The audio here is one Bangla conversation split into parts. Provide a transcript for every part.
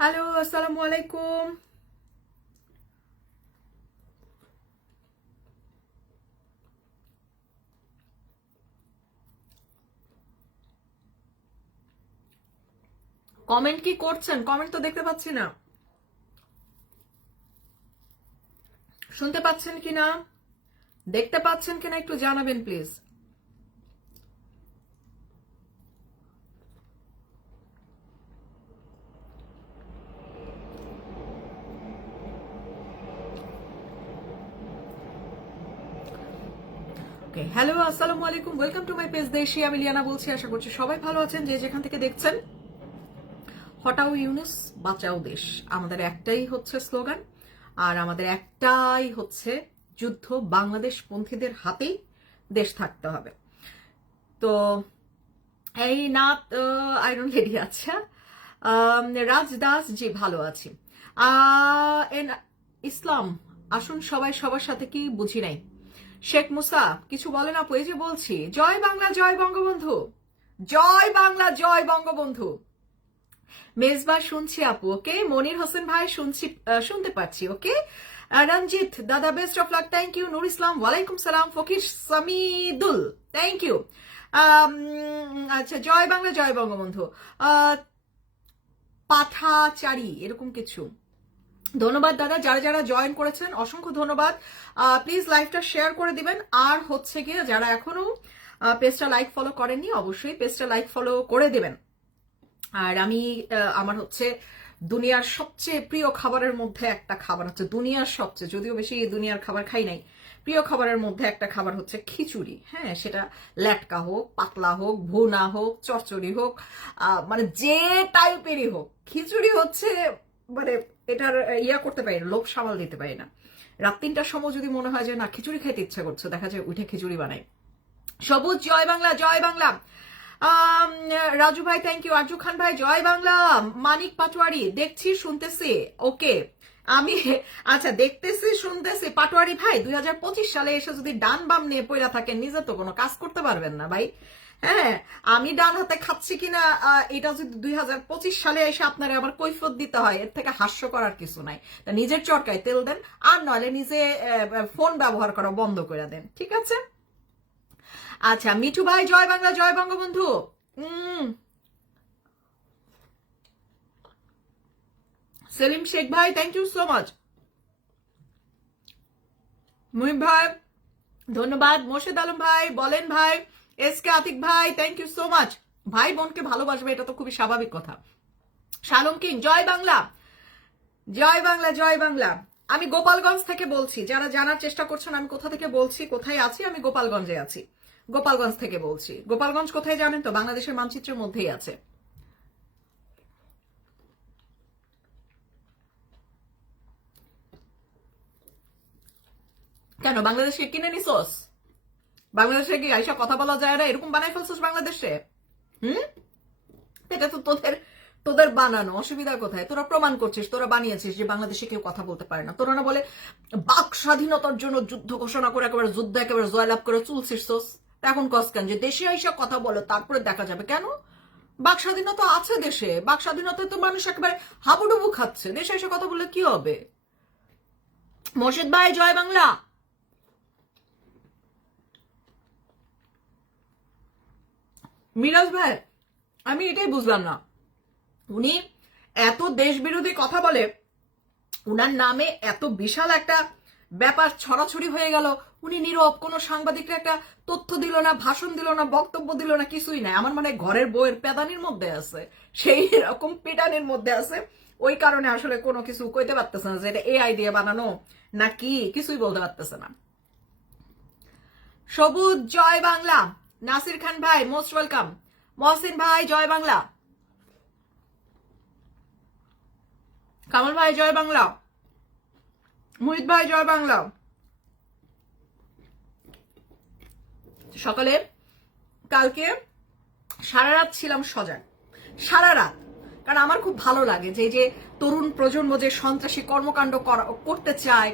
হ্যালো, আসসালামু আলাইকুম। কমেন্ট কি করছেন? কমেন্ট তো দেখতে পাচ্ছি না। শুনতে পাচ্ছেন কিনা, দেখতে পাচ্ছেন কিনা একটু জানাবেন প্লিজ। ওকে, হ্যালো, আসসালামু আলাইকুম। ওয়েলকাম টু মাই পেজ দেশি। আমি লিয়ানা বলছি। আশা করছি সবাই ভালো আছেন, যে যেখান থেকে দেখছেন। হটাও ইউনুস, বাঁচাও দেশ, আমাদের একটাই হচ্ছে স্লোগান, আর আমাদের একটাই হচ্ছে যুদ্ধ। বাংলাদেশ পন্থীদের হাতেই দেশ থাকতে হবে। তো এই নাত আয়রন লেডি, আচ্ছা। রাজ দাস, জি ভালো আছি। ইসলাম, আসুন সবাই সবার সাথে, কি বুঝি নাই। শেখ মুসা, কিছু বলেন আপু? এই যে বলছি, জয় বাংলা, জয় বঙ্গবন্ধু, জয় বাংলা, জয় বঙ্গবন্ধু। মেজবা শুনছি আপু, ওকে। মনির হোসেন ভাই শুনছি, শুনতে পাচ্ছি, ওকে। রঞ্জিত দাদা, best of luck, thank you. Nur Islam, ওয়ালাইকুম সালাম। Fakir Samidul, thank you. আচ্ছা, জয় বাংলা, জয় বঙ্গবন্ধু। পাঠাচারী, এরকম কিছু। ধন্যবাদ দাদা, যারা যারা জয়েন করেছেন অসংখ্য ধন্যবাদ। প্লিজ লাইভটা শেয়ার করে দিবেন। আর হচ্ছে গিয়ে যারা এখনো পেজটা লাইক ফলো করেননি, অবশ্যই পেজটা লাইক ফলো করে দেবেন। আর আমি আমার হচ্ছে দুনিয়ার সবচেয়ে প্রিয় খাবারের মধ্যে একটা খাবার হচ্ছে, দুনিয়ার সবচেয়ে, যদিও বেশি দুনিয়ার খাবার খাই নাই, প্রিয় খাবারের মধ্যে একটা খাবার হচ্ছে খিচুড়ি। হ্যাঁ, সেটা ল্যাটকা হোক, পাতলা হোক, ভুনা হোক, চচ্চড়ি হোক, মানে যে টাইপেরই হোক, খিচুড়ি হচ্ছে মানে এটার ইয়া করতে পারি না, লোভ সামাল দিতে পারি না। রাত 3টার সময় যদি মনে হয় যে না খিচুড়ি খাইতে ইচ্ছা করছে, দেখা যায় উঠে খিচুড়ি বানাই। সবুজ, জয় বাংলা, জয় বাংলা। রাজু ভাই, থ্যাংক ইউ। আরজু খান ভাই, জয় বাংলা। মানিক পাটোয়ারি, দেখছি শুনতেছি, ওকে। আমি আচ্ছা, দেখতেছি শুনতেছি। পাটোয়ারি ভাই, 2025 সালে এসে যদি ডান বাম নিয়ে পড়া থাকেন, নিজে তো কোনো কাজ করতে পারবেন না ভাই। হ্যাঁ, আমি ডান হাতে খাচ্ছি কিনা এটা যদি 2025 সালে এসে আপনারা আবার কৈফিয়ত দিতে হয়, এর থেকে হাস্য করার কিছু নাই। তা নিজের চরকায় তেল দেন, আর নইলে নিজে ফোন ব্যবহার করা বন্ধ করে দেন, ঠিক আছে? আচ্ছা, মিঠু ভাই, জয় বাংলা, জয় বঙ্গবন্ধু। সেলিম শেখ ভাই, থ্যাংক ইউ সো মাচ। মুহিম ভাই, ধন্যবাদ। মোর্শেদ আলম ভাই, বলেন ভাই। এস কে আতিক ভাই, থ্যাংক ইউ সো মাচ। ভাই বোনকে ভালোবাসবে, এটা তো খুবই স্বাভাবিক কথা। শালম কিং, জয় বাংলা, জয় বাংলা, জয় বাংলা। আমি গোপালগঞ্জ থেকে বলছি, যারা জানার চেষ্টা করছেন আমি কোথা থেকে বলছি, কোথায় আছি, আমি গোপালগঞ্জে আছি। গোপালগঞ্জ থেকে বলছি। গোপালগঞ্জ কোথায় জানেন তো? বাংলাদেশের মানচিত্রের মধ্যেই আছে। কেন বাংলাদেশে কিনে নিছোস? বাংলাদেশে কি আইসা কথা বলা যায় না, এরকম বানাই ফেলছোস বাংলাদেশে? হুম, এটা তো তোদের তোদের বানানো। অসুবিধা কোথায়? তোরা প্রমাণ করছিস, তোরা বানিয়েছিস যে বাংলাদেশে কেউ কথা বলতে পারে না। তোরা না বলে বাক স্বাধীনতার জন্য যুদ্ধ ঘোষণা করে একেবারে যুদ্ধ একেবারে জয়লাভ করে চুলছিস। এখন কসকান যে দেশে আইসা কথা বলে, তারপরে দেখা যাবে। কেন? বাক স্বাধীনতা আছে দেশে, বাক স্বাধীনতায় তো মানুষ একেবারে হাবুডুবু খাচ্ছে। দেশে এসে কথা বললে কি হবে? মোর্শেদ ভাই, জয় বাংলা। মিরাজ ভাই, আমি এটাই বুঝলাম না, উনি এত দেশ বিরোধী কথা বলে, উনার নামে এত বিশাল একটা ব্যাপার ছড়াছড়ি হয়ে গেল, উনি নীরব, কোনো সাংবাদিকরা একটা তথ্য দিল না, ভাষণ দিল না, বক্তব্য দিল না, কিছুই নাই। আমার মানে ঘরের বউয়ের পেদানির মধ্যে আছে, সেই রকম পিটানির মধ্যে আছে। ওই কারণে আসলে কোনো কিছু কইতে পারতেছে না যে এটা এআই দিয়ে বানানো নাকি, কিছুই বলতে পারতেছে না। সবুজ জয় বাংলা, নাসির খান ভাই মোস্ট ওয়েলকাম, মহসিন ভাই জয় বাংলা, কামাল ভাই জয় বাংলা, মুহিত ভাই জয় বাংলা। সকালে কালকে সারা রাত ছিলাম সজাগ, সারা রাত। কারণ আমার খুব ভালো লাগে যে তরুণ প্রজন্ম যে সন্ত্রাসী কর্মকাণ্ড করতে চায়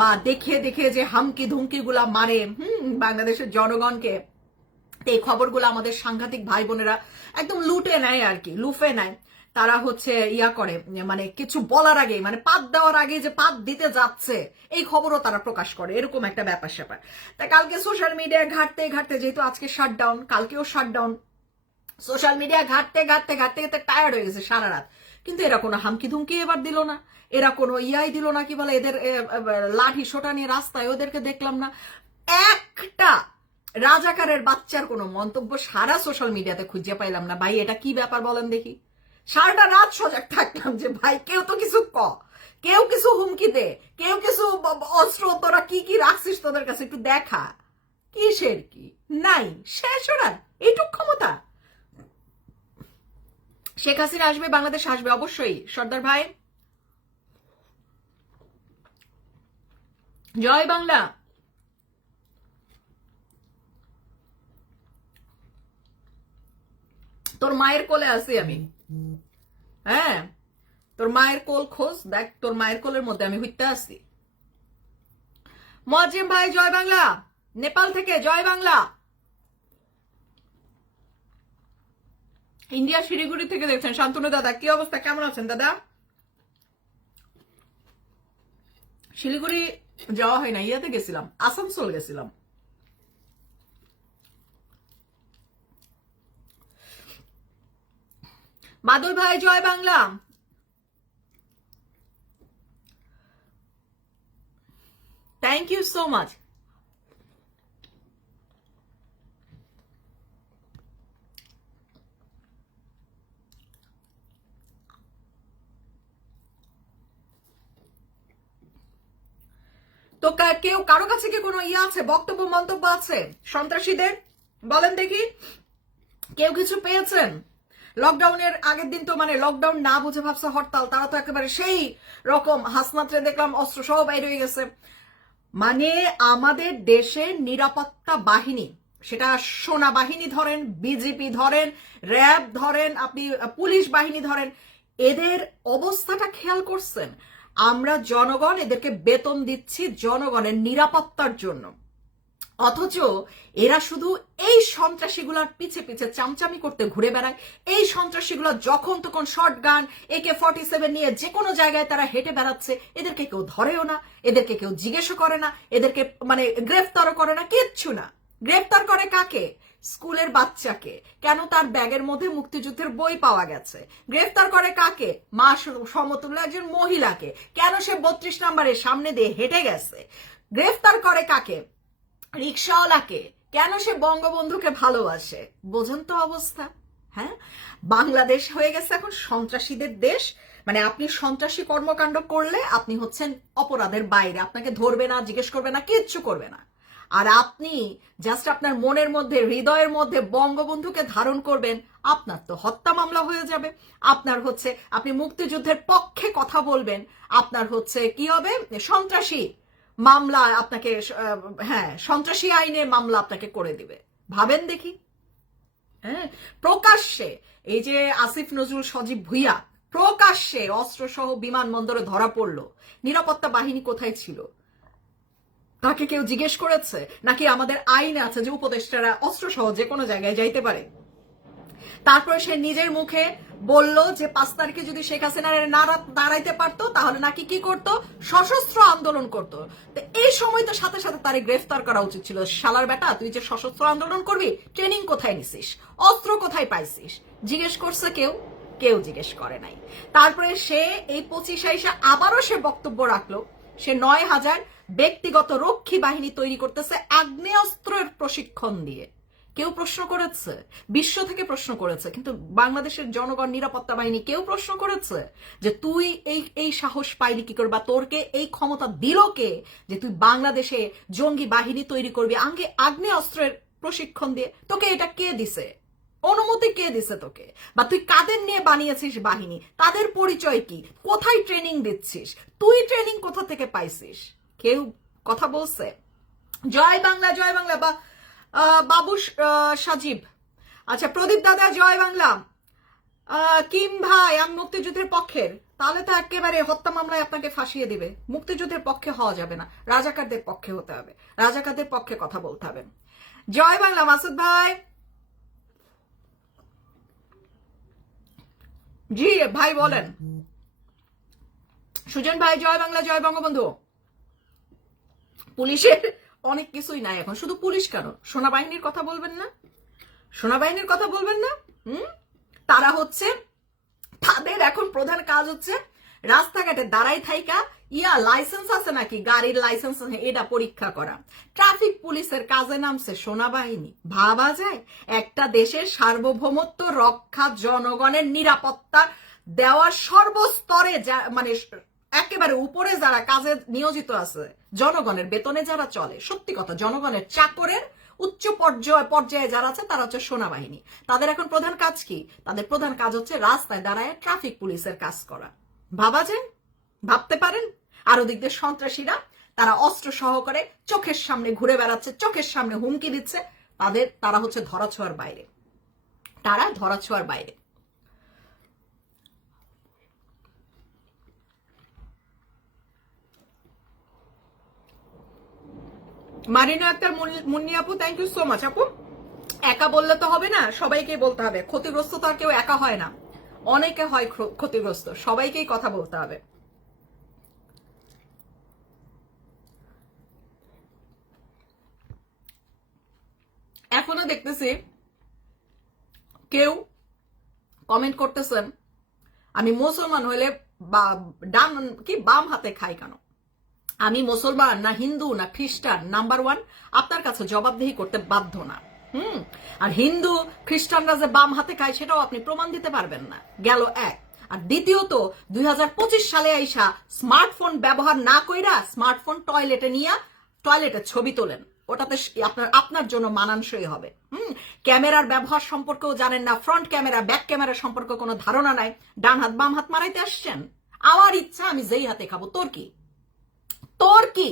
বা দেখে দেখে যে হামকি ধুমকি গুলা মারে বাংলাদেশের জনগণকে, এই খবরগুলো আমাদের সাংঘাতিক ভাই বোনেরা একদম লুটে নেয় আর কি, লুফে নেয়। তারা হচ্ছে ইয়া করে, মানে কিছু বলার আগে, মানে পাত দেওয়ার আগে যে পাত দিতে যাচ্ছে এই খবরও তারা প্রকাশ করে, এরকম একটা ব্যাপার স্যাপার। তা কালকে সোশ্যাল মিডিয়ায় ঘাটতে ঘাটতে, যেহেতু আজকে শাটডাউন, কালকেও শাটডাউন, সোশ্যাল মিডিয়া ঘাটতে ঘাটতে ঘাটতে ঘাটতে টায়ার্ড হয়ে গেছে সারা রাত। কিন্তু এরা কোনো হামকি ধুমকি এবার দিল না, এরা কোনো ইয়াই দিল না, কি বলে এদের লাঠি সোটা নিয়ে রাস্তায় ওদেরকে দেখলাম না। একটা রাজাকারের বাচ্চার কোনো মন্তব্য সারা সোশ্যাল মিডিয়াতে খুঁজে পাইলাম না। ভাই এটা কি ব্যাপার বলেন দেখি? সারাটা রাত সজাগ থাকলাম যে ভাই কেউ তো কিছু কেউ কিছু হুমকি দে, কেউ কিছু অস্ত্র তোরা কি কি রাখছিস তোদের কাছে একটু দেখা, কিসের কি নাই, শেষ ওরা এইটুক ক্ষমতা। শেখ হাসিনা আসবে, বাংলাদেশ আসবে অবশ্যই সর্দার ভাই, জয় বাংলা। তোর মায়ের কোলে আছি আমি, হ্যাঁ তোর মায়ের কোল খোঁজ দেখ, তোর মায়ের কোলের মধ্যে আমি হইতে আসি। মজিম ভাই জয় বাংলা, নেপাল থেকে জয় বাংলা, ইন্ডিয়া শিলিগুড়ি থেকে দেখছেন শান্তনু দাদা, কি অবস্থা, কেমন আছেন দাদা? শিলিগুড়ি যাওয়া হয় না, ইয়াতে গেছিলাম, আসানসোল গেছিলাম। বাদল ভাই জয় Bangla, thank you so much. তো কেউ কারো কাছে কি কোনো ইয়ে আছে, বক্তব্য মন্তব্য আছে সন্ত্রাসীদের? বলেন দেখি, কেউ কিছু পেয়েছেন? লকডাউনের আগের দিন তো মানে লকডাউন না বুঝে ভাবছে হরতাল, তারা তো একেবারে সেই রকম হাসনাত্রে দেখলাম অস্ত্র সহ বাইরে হয়ে গেছে। মানে আমাদের দেশের নিরাপত্তা বাহিনী, সেটা সেনা বাহিনী ধরেন, বিজেপি ধরেন, র্যাব ধরেন, আপনি পুলিশ বাহিনী ধরেন, এদের অবস্থাটা খেয়াল করছেন? আমরা জনগণ এদেরকে বেতন দিচ্ছি জনগণের নিরাপত্তার জন্য, অথচ এরা শুধু এই সন্ত্রাসীগুলার পিছে পিছে চামচামি করতে ঘুরে বেড়ায়। এই সন্ত্রাসীগুলো যখন তখন শর্ট গান, AK-47 নিয়ে যে কোনো জায়গায় তারা হেঁটে বেড়াচ্ছে, এদেরকে কেউ ধরেও না, এদেরকে কেউ জিজ্ঞেসও করে না, এদেরকে মানে গ্রেফতারও করে না, কিচ্ছু না। গ্রেফতার করে কাকে? স্কুলের বাচ্চাকে, কেন তার ব্যাগের মধ্যে মুক্তিযুদ্ধের বই পাওয়া গেছে। গ্রেফতার করে কাকে? মা সমতুল্য একজন মহিলাকে, কেন সে 32 নম্বরের সামনে দিয়ে হেঁটে গেছে। গ্রেফতার করে কাকে? রিক্সাওয়ালাকে, কেন সে বঙ্গবন্ধুকে ভালোবাসে। বোঝেন তো অবস্থা? হ্যাঁ, বাংলাদেশ হয়ে গেছে এখন সন্ত্রাসীদের দেশ। মানে আপনি সন্ত্রাসী কর্মকাণ্ড করলে আপনি হচ্ছেন অপরাধের বাইরে, আপনাকে ধরবে না, জিজ্ঞেস করবে না, কিচ্ছু করবে না। আর আপনি জাস্ট আপনার মনের মধ্যে, হৃদয়ের মধ্যে বঙ্গবন্ধুকে ধারণ করবেন, আপনার তো হত্যা মামলা হয়ে যাবে। আপনার হচ্ছে আপনি মুক্তিযুদ্ধের পক্ষে কথা বলবেন, আপনার হচ্ছে কি হবে, সন্ত্রাসী মামলা আপনাকে, হ্যাঁ সন্ত্রাসী আইনে মামলা আপনাকে করে দিবে। ভাবেন দেখি। হ্যাঁ, প্রকাশ্যে এই যে আসিফ নজরুল, সজীব ভুইয়া প্রকাশ্যে অস্ত্র সহ বিমানবন্দরে ধরা পড়লো, নিরাপত্তা বাহিনী কোথায় ছিল? তাকে কেউ জিজ্ঞেস করেছে? নাকি আমাদের আইন আছে যে উপদেষ্টারা অস্ত্র সহ যে কোনো জায়গায় যাইতে পারে? তারপরে সে নিজের মুখে বলল যে 5 তারিখে যদি শেখ হাসিনা না দাঁড়াইতে পারতো তাহলে নাকি কি করতো, সশস্ত্র আন্দোলন করতো। তো এই সময় তো সাথে সাথে তারে গ্রেফতার করা উচিত ছিল। শালার বেটা, তুই যে সশস্ত্র আন্দোলন করবি, ট্রেনিং কোথায় নিছিস, অস্ত্র কোথায় পাইছিস? জিজ্ঞেস করছে কেউ? কেউ জিজ্ঞেস করে নাই। তারপরে সে এই 25 আইসা আবারও সে বক্তব্য রাখলো, সে 9,000 ব্যক্তিগত রক্ষী বাহিনী তৈরি করতেছে আগ্নেয়াস্ত্রের প্রশিক্ষণ দিয়ে। কেউ প্রশ্ন করেছে? বিশ্ব থেকে প্রশ্ন করেছে, কিন্তু বাংলাদেশের জনগণ নিরাপত্তা বাহিনী কেউ প্রশ্ন করেছে যে তুই এই সাহস পাইলি কি করে, বা তোরকে এই ক্ষমতা দিল কে যে তুই বাংলাদেশে জঙ্গি বাহিনী তৈরি করবি আগ্নেয়াস্ত্রের প্রশিক্ষণ দিয়ে? তোকে এটা কে দিছে? অনুমতি কে দিছে তোকে? বা তুই কাদের নিয়ে বানিয়েছিস বাহিনী? তাদের পরিচয় কি? কোথায় ট্রেনিং দিচ্ছিস? তুই ট্রেনিং কোথা থেকে পাইছিস? কেউ কথা বলছে? জয় বাংলা, জয় বাংলা। বা বাবু সাজিব, আচ্ছা প্রদীপ দাদা জয় বাংলা। কিম ভাই আমি মুক্তিযুদ্ধের পক্ষের। তাহলে তো একেবারে হত্যা মামলায় আপনাকে ফাঁসিয়ে দিবে। মুক্তিযুদ্ধের পক্ষে হওয়া যাবে না, রাজাকারদের পক্ষে হতে হবে, রাজাকারদের পক্ষে কথা বলতে হবে। জয় বাংলা মাসুদ ভাই। জি ভাই বলেন। সুজন ভাই জয় বাংলা, জয় বঙ্গবন্ধু। পুলিশের অনেক কিছুই নাই এখন, শুধু পুলিশ কেন, সেনাবাহিনীর কথা বলবেন না? সেনাবাহিনীর কথা বলবেন না? তারা হচ্ছে, তাদের এখন প্রধান কাজ হচ্ছে রাস্তাঘাটে দাঁড়াই থাইকা লাইসেন্স আছে নাকি, গাড়ির লাইসেন্স আছে এটা পরীক্ষা করা। ট্রাফিক পুলিশের কাজে নামছে সেনাবাহিনী। ভাবা যায়? একটা দেশের সার্বভৌমত্ব রক্ষা, জনগণের নিরাপত্তা দেওয়া সর্বস্তরে, মানে একেবারে উপরে যারা কাজে নিয়োজিত আছে, জনগণের বেতনে যারা চলে, সত্যি কথা জনগণের চাকরের উচ্চ পর্যায়ে যারা আছে তারা হচ্ছে সেনাবাহিনী। তাদের এখন প্রধান কাজ কি? তাদের প্রধান কাজ হচ্ছে রাস্তায় দাঁড়ায় ট্রাফিক পুলিশের কাজ করা। ভাবা যায়? ভাবতে পারেন? আর ওদিক দিয়ে সন্ত্রাসীরা তারা অস্ত্র সহকারে চোখের সামনে ঘুরে বেড়াচ্ছে, চোখের সামনে হুমকি দিচ্ছে। তারা হচ্ছে ধরাছোঁয়ার বাইরে, তারা ধরাছোঁয়ার বাইরে। মারিনা আক্তার মুন্নি আপু, থ্যাংক ইউ সো মাচ আপু। একা বললে তো হবে না, সবাইকে বলতে হবে। ক্ষতিগ্রস্ত তো আর কেউ একা হয় না, অনেকে হয় ক্ষতিগ্রস্ত, সবাইকেই কথা বলতে হবে। এখনো দেখতেছি কেউ কমেন্ট করতেছেন আমি মুসলমান হইলে ডান কি বাম হাতে খাই কেন? আমি মুসলমান না হিন্দু না খ্রিস্টান, নাম্বার ওয়ান আপনার কাছে জবাবদিহি করতে বাধ্য না। আর হিন্দু খ্রিস্টানরা যে বাম হাতে খায় সেটাও আপনি প্রমাণ দিতে পারবেন না, গেল এক। আর দ্বিতীয়ত 2025 সালে আইসা স্মার্টফোন ব্যবহার না কইরা স্মার্টফোন টয়লেটে নিয়ে টয়লেটের ছবি তোলেন, ওটাতে আপনার জন্য মানানসই হবে। ক্যামেরার ব্যবহার সম্পর্কেও জানেন না, ফ্রন্ট ক্যামেরা ব্যাক ক্যামেরা সম্পর্কে কোনো ধারণা নাই, ডান হাত বাম হাত মারাইতে আসছেন। আমার ইচ্ছা আমি যেই হাতে খাবো, তোর কি? তোর কি?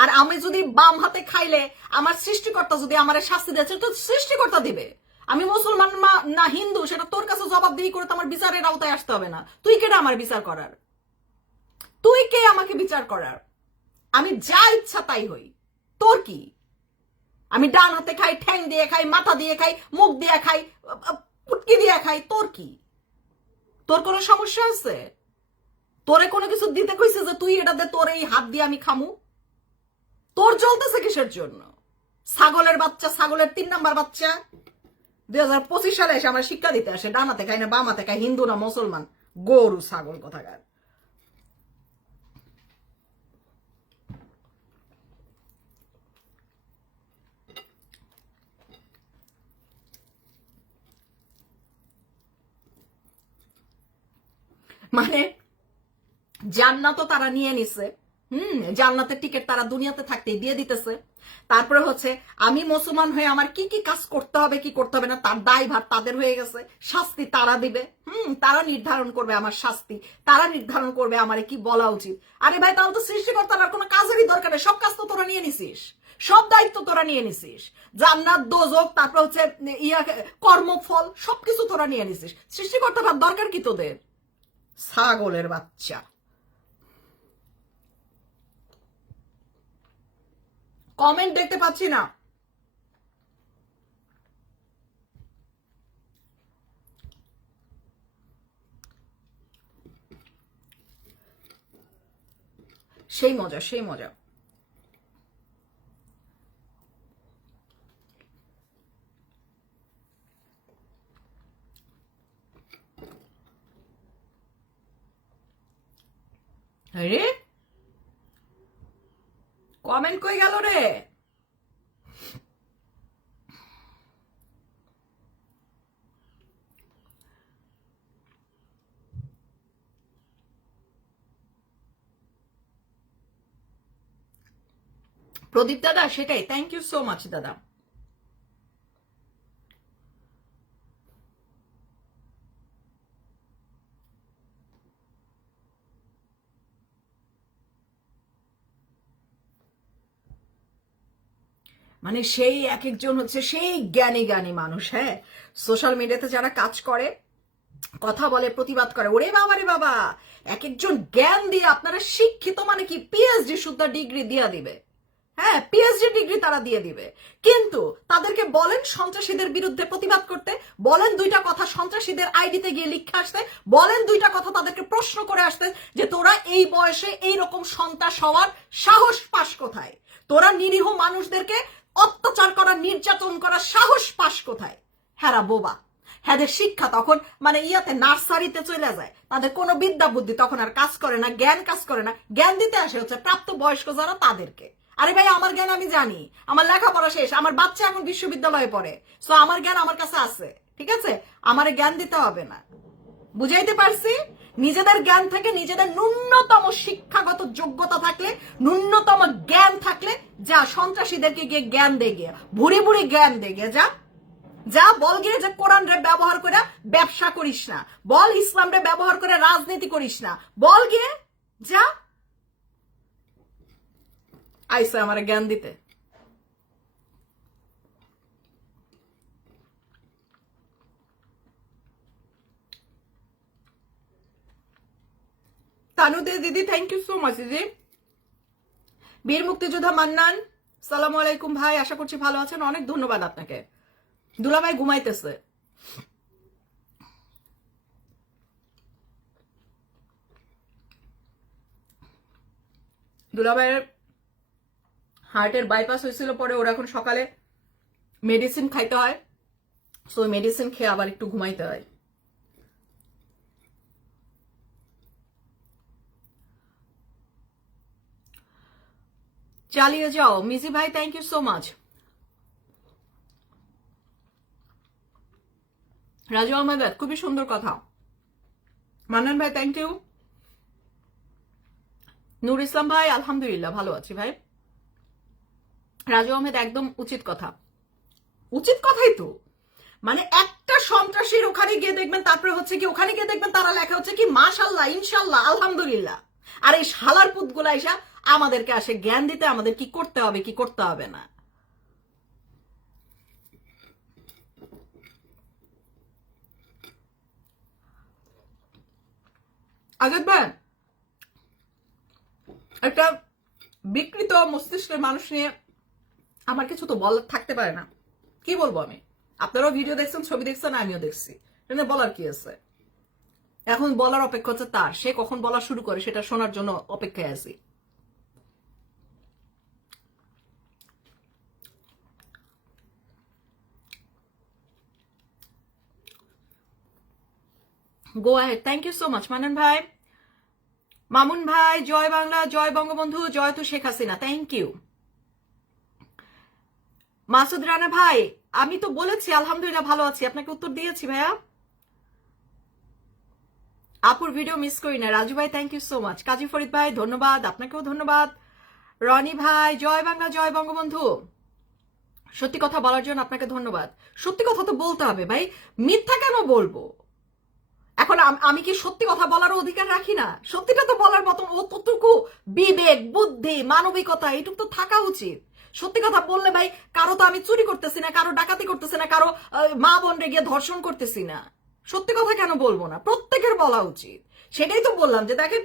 আর আমি যদি বাম হাতে খাইলে আমার সৃষ্টিকর্তা যদি আমার শাস্তি দিয়েছে, তো সৃষ্টিকর্তা দিবে। আমি মুসলমান না হিন্দু সেটা তোর কাছে জবাবদিহি করে তো আমার বিচারের আওতায় আসতে হবে না। তুই কেটা আমার বিচার করার? তুই কে আমাকে বিচার করার? আমি যা ইচ্ছা তাই হই, তোর কি? আমি ডান হাতে খাই, ঠ্যাং দিয়ে খাই, মাথা দিয়ে খাই, মুখ দিয়ে খাই, পুটকি দিয়ে খাই, তোর কি? তোর কোনো সমস্যা আছে? তোরে কোনো কিছু দিতে কইছে যে তুই এটা দে, তোর এই হাত দিয়ে আমি খামু? তোর চলতেছে কিসের জন্য? ছাগলের বাচ্চা, ছাগলের 3 নাম্বার বাচ্চা 2025 সালে এসে আমরা শিক্ষা দিতে আসে ডান হাতে খাই না বাম হাতে খাই, হিন্দু না মুসলমান, গরু ছাগল কোথাকার। মানে জান্নাতও তারা নিয়ে নিছে, জান্নাতের টিকিট তারা দুনিয়াতে থাকতেই দিয়ে দিতেছে। তারপরে হচ্ছে আমি মুসলমান হয়ে আমার কি কি কাজ করতে হবে কি করতে হবে না তার দায়ভার তাদের হয়ে গেছে, শাস্তি তারা দিবে। তারা নির্ধারণ করবে আমার শাস্তি, তারা নির্ধারণ করবে আমারে কি বলা উচিত। আরে ভাই তাহলে তো সৃষ্টিকর্তার আর কোনো কাজেরই দরকার নেই, সব কাজ তো তোরা নিয়ে নিছিস, সব দায়িত্ব তোরা নিয়ে নিছিস। জান্নাত দোজক তারপর হচ্ছে কর্মফল সবকিছু তোরা নিয়ে নিছিস। সৃষ্টিকর্তার দরকার কি তোদের? ছাগলের বাচ্চা। কমেন্ট দেখতে পাচ্ছি না। সেই মজা, সেই মজা। আরে কমেন্ট কই গেল রে? প্রদীপ দাদা, সেটাই, থ্যাংক ইউ সো মাচ দাদা। মানে সেই এক একজন হচ্ছে সেই জ্ঞানী জ্ঞানী মানুষ। হ্যাঁ, সোশ্যাল মিডিয়াতে যারা কাজ করে, কথা বলে, প্রতিবাদ করে, ওরে বাবা রে বাবা, এক একজন জ্ঞান দিয়ে আপনারা শিক্ষিত মানে কি পিএইচডি শুদ্ধ ডিগ্রি দিয়ে দিবে। হ্যাঁ, পিএইচডি ডিগ্রি তারা দিয়ে দিবে, কিন্তু তাদেরকে বলেন সন্ত্রাসীদের বিরুদ্ধে প্রতিবাদ করতে, বলেন দুইটা কথা সন্ত্রাসীদের আইডিতে গিয়ে লিখে আসতে, বলেন দুইটা কথা তাদেরকে প্রশ্ন করে আসতে যে তোরা এই বয়সে এইরকম সন্ত্রাস হওয়ার সাহস পাস কোথায়, তোরা নিরীহ মানুষদেরকে অত্যাচার করা, নির্যাতন করার সাহস পাস কোথায়। হ্যাঁ বোবা, হ্যাঁ শিক্ষা তখন মানে ইয়াতে নার্সারিতে চলে যায়, তাদের কোনো বিদ্যা বুদ্ধি তখন আর কাজ করে না, জ্ঞান কাজ করে না। জ্ঞান দিতে আসে হচ্ছে প্রাপ্ত বয়স্ক যারা তাদেরকে। আরে ভাই, আমার জ্ঞান আমি জানি, আমার লেখাপড়া শেষ, আমার বাচ্চা এখন বিশ্ববিদ্যালয়ে পড়ে, সো আমার জ্ঞান আমার কাছে আছে, ঠিক আছে, আমার জ্ঞান দিতে হবে না। বুঝাইতে পারছি? নিজেদের জ্ঞান থেকে, নিজেদের ন্যূনতম শিক্ষাগত যোগ্যতা থাকলে, ন্যূনতম জ্ঞান থাকলে, যা সন্ত্রাসীদেরকে গিয়ে জ্ঞান দে, গিয়ে ভুড়ি ভুড়ি জ্ঞান দে, গিয়ে যা যা বল গিয়ে যে কোরআন রে ব্যবহার করে ব্যবসা করিস না, বল ইসলাম রে ব্যবহার করে রাজনীতি করিস না, বল গিয়ে যা। আইসা আমার জ্ঞান দিতে। তানুদে দিদি, থ্যাংক ইউ সো মাচ দিদি। বীর মুক্তিযোদ্ধা মান্নান, সালাম আলাইকুম ভাই, আশা করছি ভালো আছেন, অনেক ধন্যবাদ আপনাকে। দুলাভাই ঘুমাইতেছে। দুলাভাইয়ের হার্টের বাইপাস হয়েছিল, পরে ওরা এখন সকালে মেডিসিন খাইতে হয়, সো মেডিসিন খেয়ে আবার একটু ঘুমাইতে হয়। চালিয়ে যাও মিজি ভাই, thank you so much. Raju Ahmed, খুবই সুন্দর কথা। মান্নান ভাই, থ্যাংক ইউ। নূর ইসলাম ভাই, আলহামদুলিল্লাহ ভালো আছি ভাই। রাজু আহমেদ, একদম উচিত কথা, উচিত কথাই তো। মানে একটা সন্ত্রাসীর ওখানে গিয়ে দেখবেন, তারপরে হচ্ছে কি ওখানে গিয়ে দেখবেন তারা লেখা হচ্ছে কি মাশাল্লাহ, ইনশাল্লাহ, আলহামদুলিল্লাহ। আর এই শালার পুতগুলা এসা আমাদেরকে আসে জ্ঞান দিতে, আমাদের কি করতে হবে কি করতে হবে না। আজাদ ভাই, একটা বিকৃত মস্তিষ্কের মানুষ নিয়ে আমার কিছু তো বলার থাকতে পারে না। কি বলবো আমি? আপনারাও ভিডিও দেখছেন, ছবি দেখছেন, আমিও দেখছি, এটা বলার কি আছে? এখন বলার অপেক্ষা হচ্ছে তার, সে কখন বলা শুরু করে সেটা শোনার জন্য অপেক্ষায় আছি। Go ahead, thank you so much Manan ভাই। মামুন ভাই, জয় বাংলা, জয় বঙ্গবন্ধু, জয় তো শেখ হাসিনা, থ্যাংক ইউ। মাসুদ রানা ভাই, আমি তো বলেছি আলহামদুলিল্লাহ ভালো আছি, আপনাকে উত্তর দিয়েছি ভাইয়া। আপুর ভিডিও মিস করি না। রাজু ভাই, থ্যাংক ইউ সো মাচ। কাজী ফরিদ ভাই, ধন্যবাদ, আপনাকেও ধন্যবাদ। রনি ভাই, জয় বাংলা, জয় বঙ্গবন্ধু। সত্যি কথা বলার জন্য আপনাকে ধন্যবাদ। সত্যি কথা তো বলতে হবে ভাই, মিথ্যা কেন বলবো? এখন আমি কি সত্যি কথা বলার অধিকার রাখি না? সত্যিটা তো বলার মতন অতটুকু বিবেক, বুদ্ধি, মানবিকতা এটুকু তো থাকা উচিত। সত্যি কথা বললে ভাই, কারো তো আমি চুরি করতেছি না, কারো ডাকাতি করতেছি না, কারো মা বোন রে গিয়ে ধর্ষণ করতেছি না। সত্যি কথা কেন বলবো না? প্রত্যেকের বলা উচিত। সেটাই তো বললাম যে দেখেন,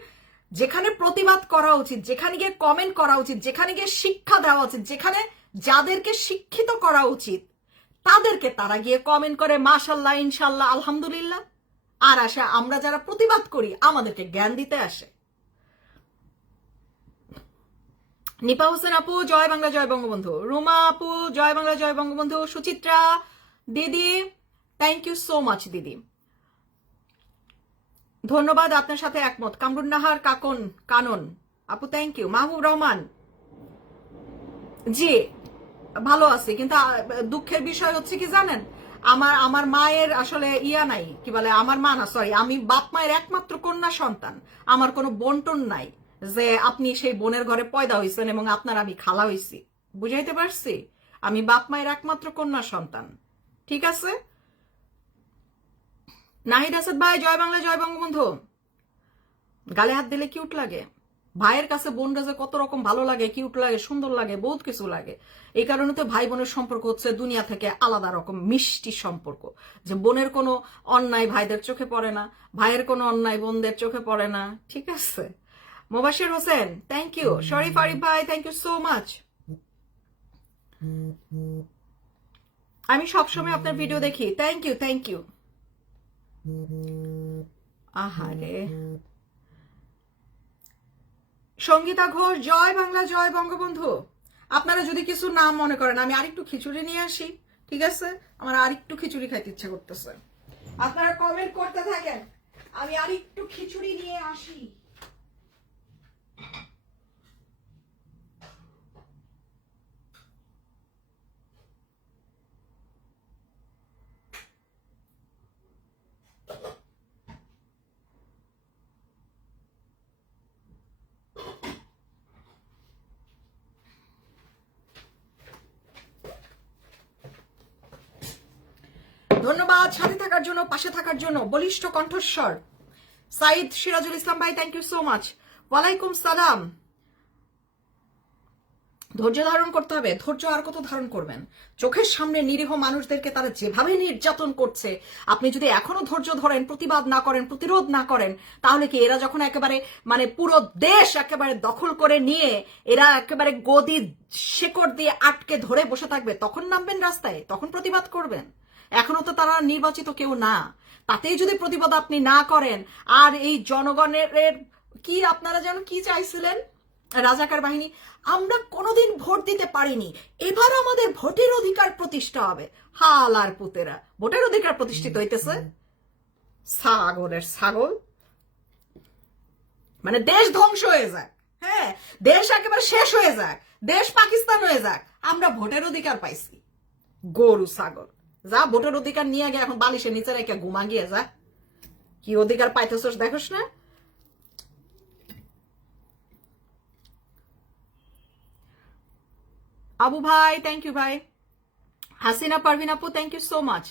যেখানে প্রতিবাদ করা উচিত, যেখানে গিয়ে কমেন্ট করা উচিত, যেখানে গিয়ে শিক্ষা দেওয়া উচিত, যেখানে যাদেরকে শিক্ষিত করা উচিত তাদেরকে তারা গিয়ে কমেন্ট করে মাশাল্লাহ, ইনশাল্লাহ, আলহামদুলিল্লাহ। আর আসে আমরা যারা প্রতিবাদ করি আমাদেরকে জ্ঞান দিতে আসে। নিপা হোসেন আপু, জয় বাংলা, জয় বঙ্গবন্ধু। রুমা আপু, জয় বাংলা, জয় বঙ্গবন্ধু। সুচিত্রা দিদি, থ্যাংক ইউ সো মাচ দিদি, ধন্যবাদ, আপনার সাথে একমত। কামরুন নাহার কানন আপু, থ্যাংক ইউ। মাহবুব রহমান, জি ভালো আছি, কিন্তু দুঃখের বিষয় হচ্ছে কি জানেন, আমার মায়ের আসলে ইয়া নাই, কি বলে, আমার মা না, সরি, আমি বাপ মায়ের একমাত্র কন্যা সন্তান। আমার কোনো বোন টোন নাই যে আপনি সেই বোনের ঘরে পয়দা হইছেন এবং আপনার আমি খালা হইছি। বুঝাইতে পারছি? আমি বাপ মায়ের একমাত্র কন্যা সন্তান। ঠিক আছে? নাহিদ আসাদ ভাই, জয় বাংলা, জয় বঙ্গবন্ধু। গালে হাত দিলে কিউট লাগে। ভাইয়ের কাছে বোনরা যে কত রকম ভালো লাগে, কিউট লাগে, সুন্দর লাগে, বহুত কিছু লাগে। এই কারণে তো ভাই বোনের সম্পর্ক হচ্ছে দুনিয়া থেকে আলাদা রকম মিষ্টি সম্পর্ক। যে বোনের কোনো অন্যায় ভাইদের চোখে পড়ে না, ভাইয়ের কোনো অন্যায় বোনদের চোখে পড়ে না। ঠিক আছে? Mobashir Hossain, thank you. শরীফ আরিফ ভাই, থ্যাংক ইউ সো মাচ। আমি সবসময় আপনার ভিডিও দেখি। Thank you, thank you. আহারে সঙ্গীতা ঘোষ, জয় বাংলা, জয় বঙ্গবন্ধু। আপনারা যদি কিছু না মনে করেন, আমি আরেকটু খিচুড়ি নিয়ে আসি। ঠিক আছে? আমার আরেকটু খিচুড়ি খাইতে ইচ্ছা করতেছে। আপনারা কমেন্ট করতে থাকেন, আমি আরেকটু খিচুড়ি নিয়ে আসি। ধন্যবাদ সাথে থাকার জন্য, পাশে থাকার জন্য। বলিষ্ঠ কণ্ঠস্বর সাইদ সিরাজুল ইসলাম ভাই, থ্যাংক ইউ সো মাচ। ওয়ালাইকুম সালাম। ধৈর্য ধারণ করতে হবে। ধৈর্য আর কত ধারণ করবেন? চোখের সামনে নিরীহ মানুষদেরকে তারা যেভাবে নির্যাতন করছে, আপনি যদি এখনো ধৈর্য ধরেন, প্রতিবাদ না করেন, প্রতিরোধ না করেন, তাহলে কি এরা যখন একেবারে মানে পুরো দেশ একেবারে দখল করে নিয়ে এরা একেবারে গদি শেকড় দিয়ে আটকে ধরে বসে থাকবে, তখন নামবেন রাস্তায়, তখন প্রতিবাদ করবেন? এখনো তো তারা নির্বাচিত কেউ না। তাতেই যদি প্রতিবাদ আপনি না করেন, আর এই জনগণের কি আপনারা যেন কি চাইছিলেন, রাজাকার বাহিনী, আমরা কোনোদিন ভোট দিতে পারিনি, এবার আমাদের ভোটের অধিকার প্রতিষ্ঠা হবে। হাল আর পুতেরা, ভোটের অধিকার প্রতিষ্ঠিত হইতেছে? ছাগলের ছাগল। মানে দেশ ধ্বংস হয়ে যাক, হ্যাঁ, দেশ একেবারে শেষ হয়ে যাক, দেশ পাকিস্তান হয়ে যাক, আমরা ভোটের অধিকার পাইছি। গরু ছাগল, যা ভোটের অধিকার নিয়ে গিয়ে এখন বালিশের নিচে রেখে ঘুমা গিয়ে যা। কি অধিকার পাইতেছস দেখোস না? আবু ভাই, থ্যাংক ইউ ভাই। হাসিনা পারভিন আপু, থ্যাংক ইউ সো মাচ।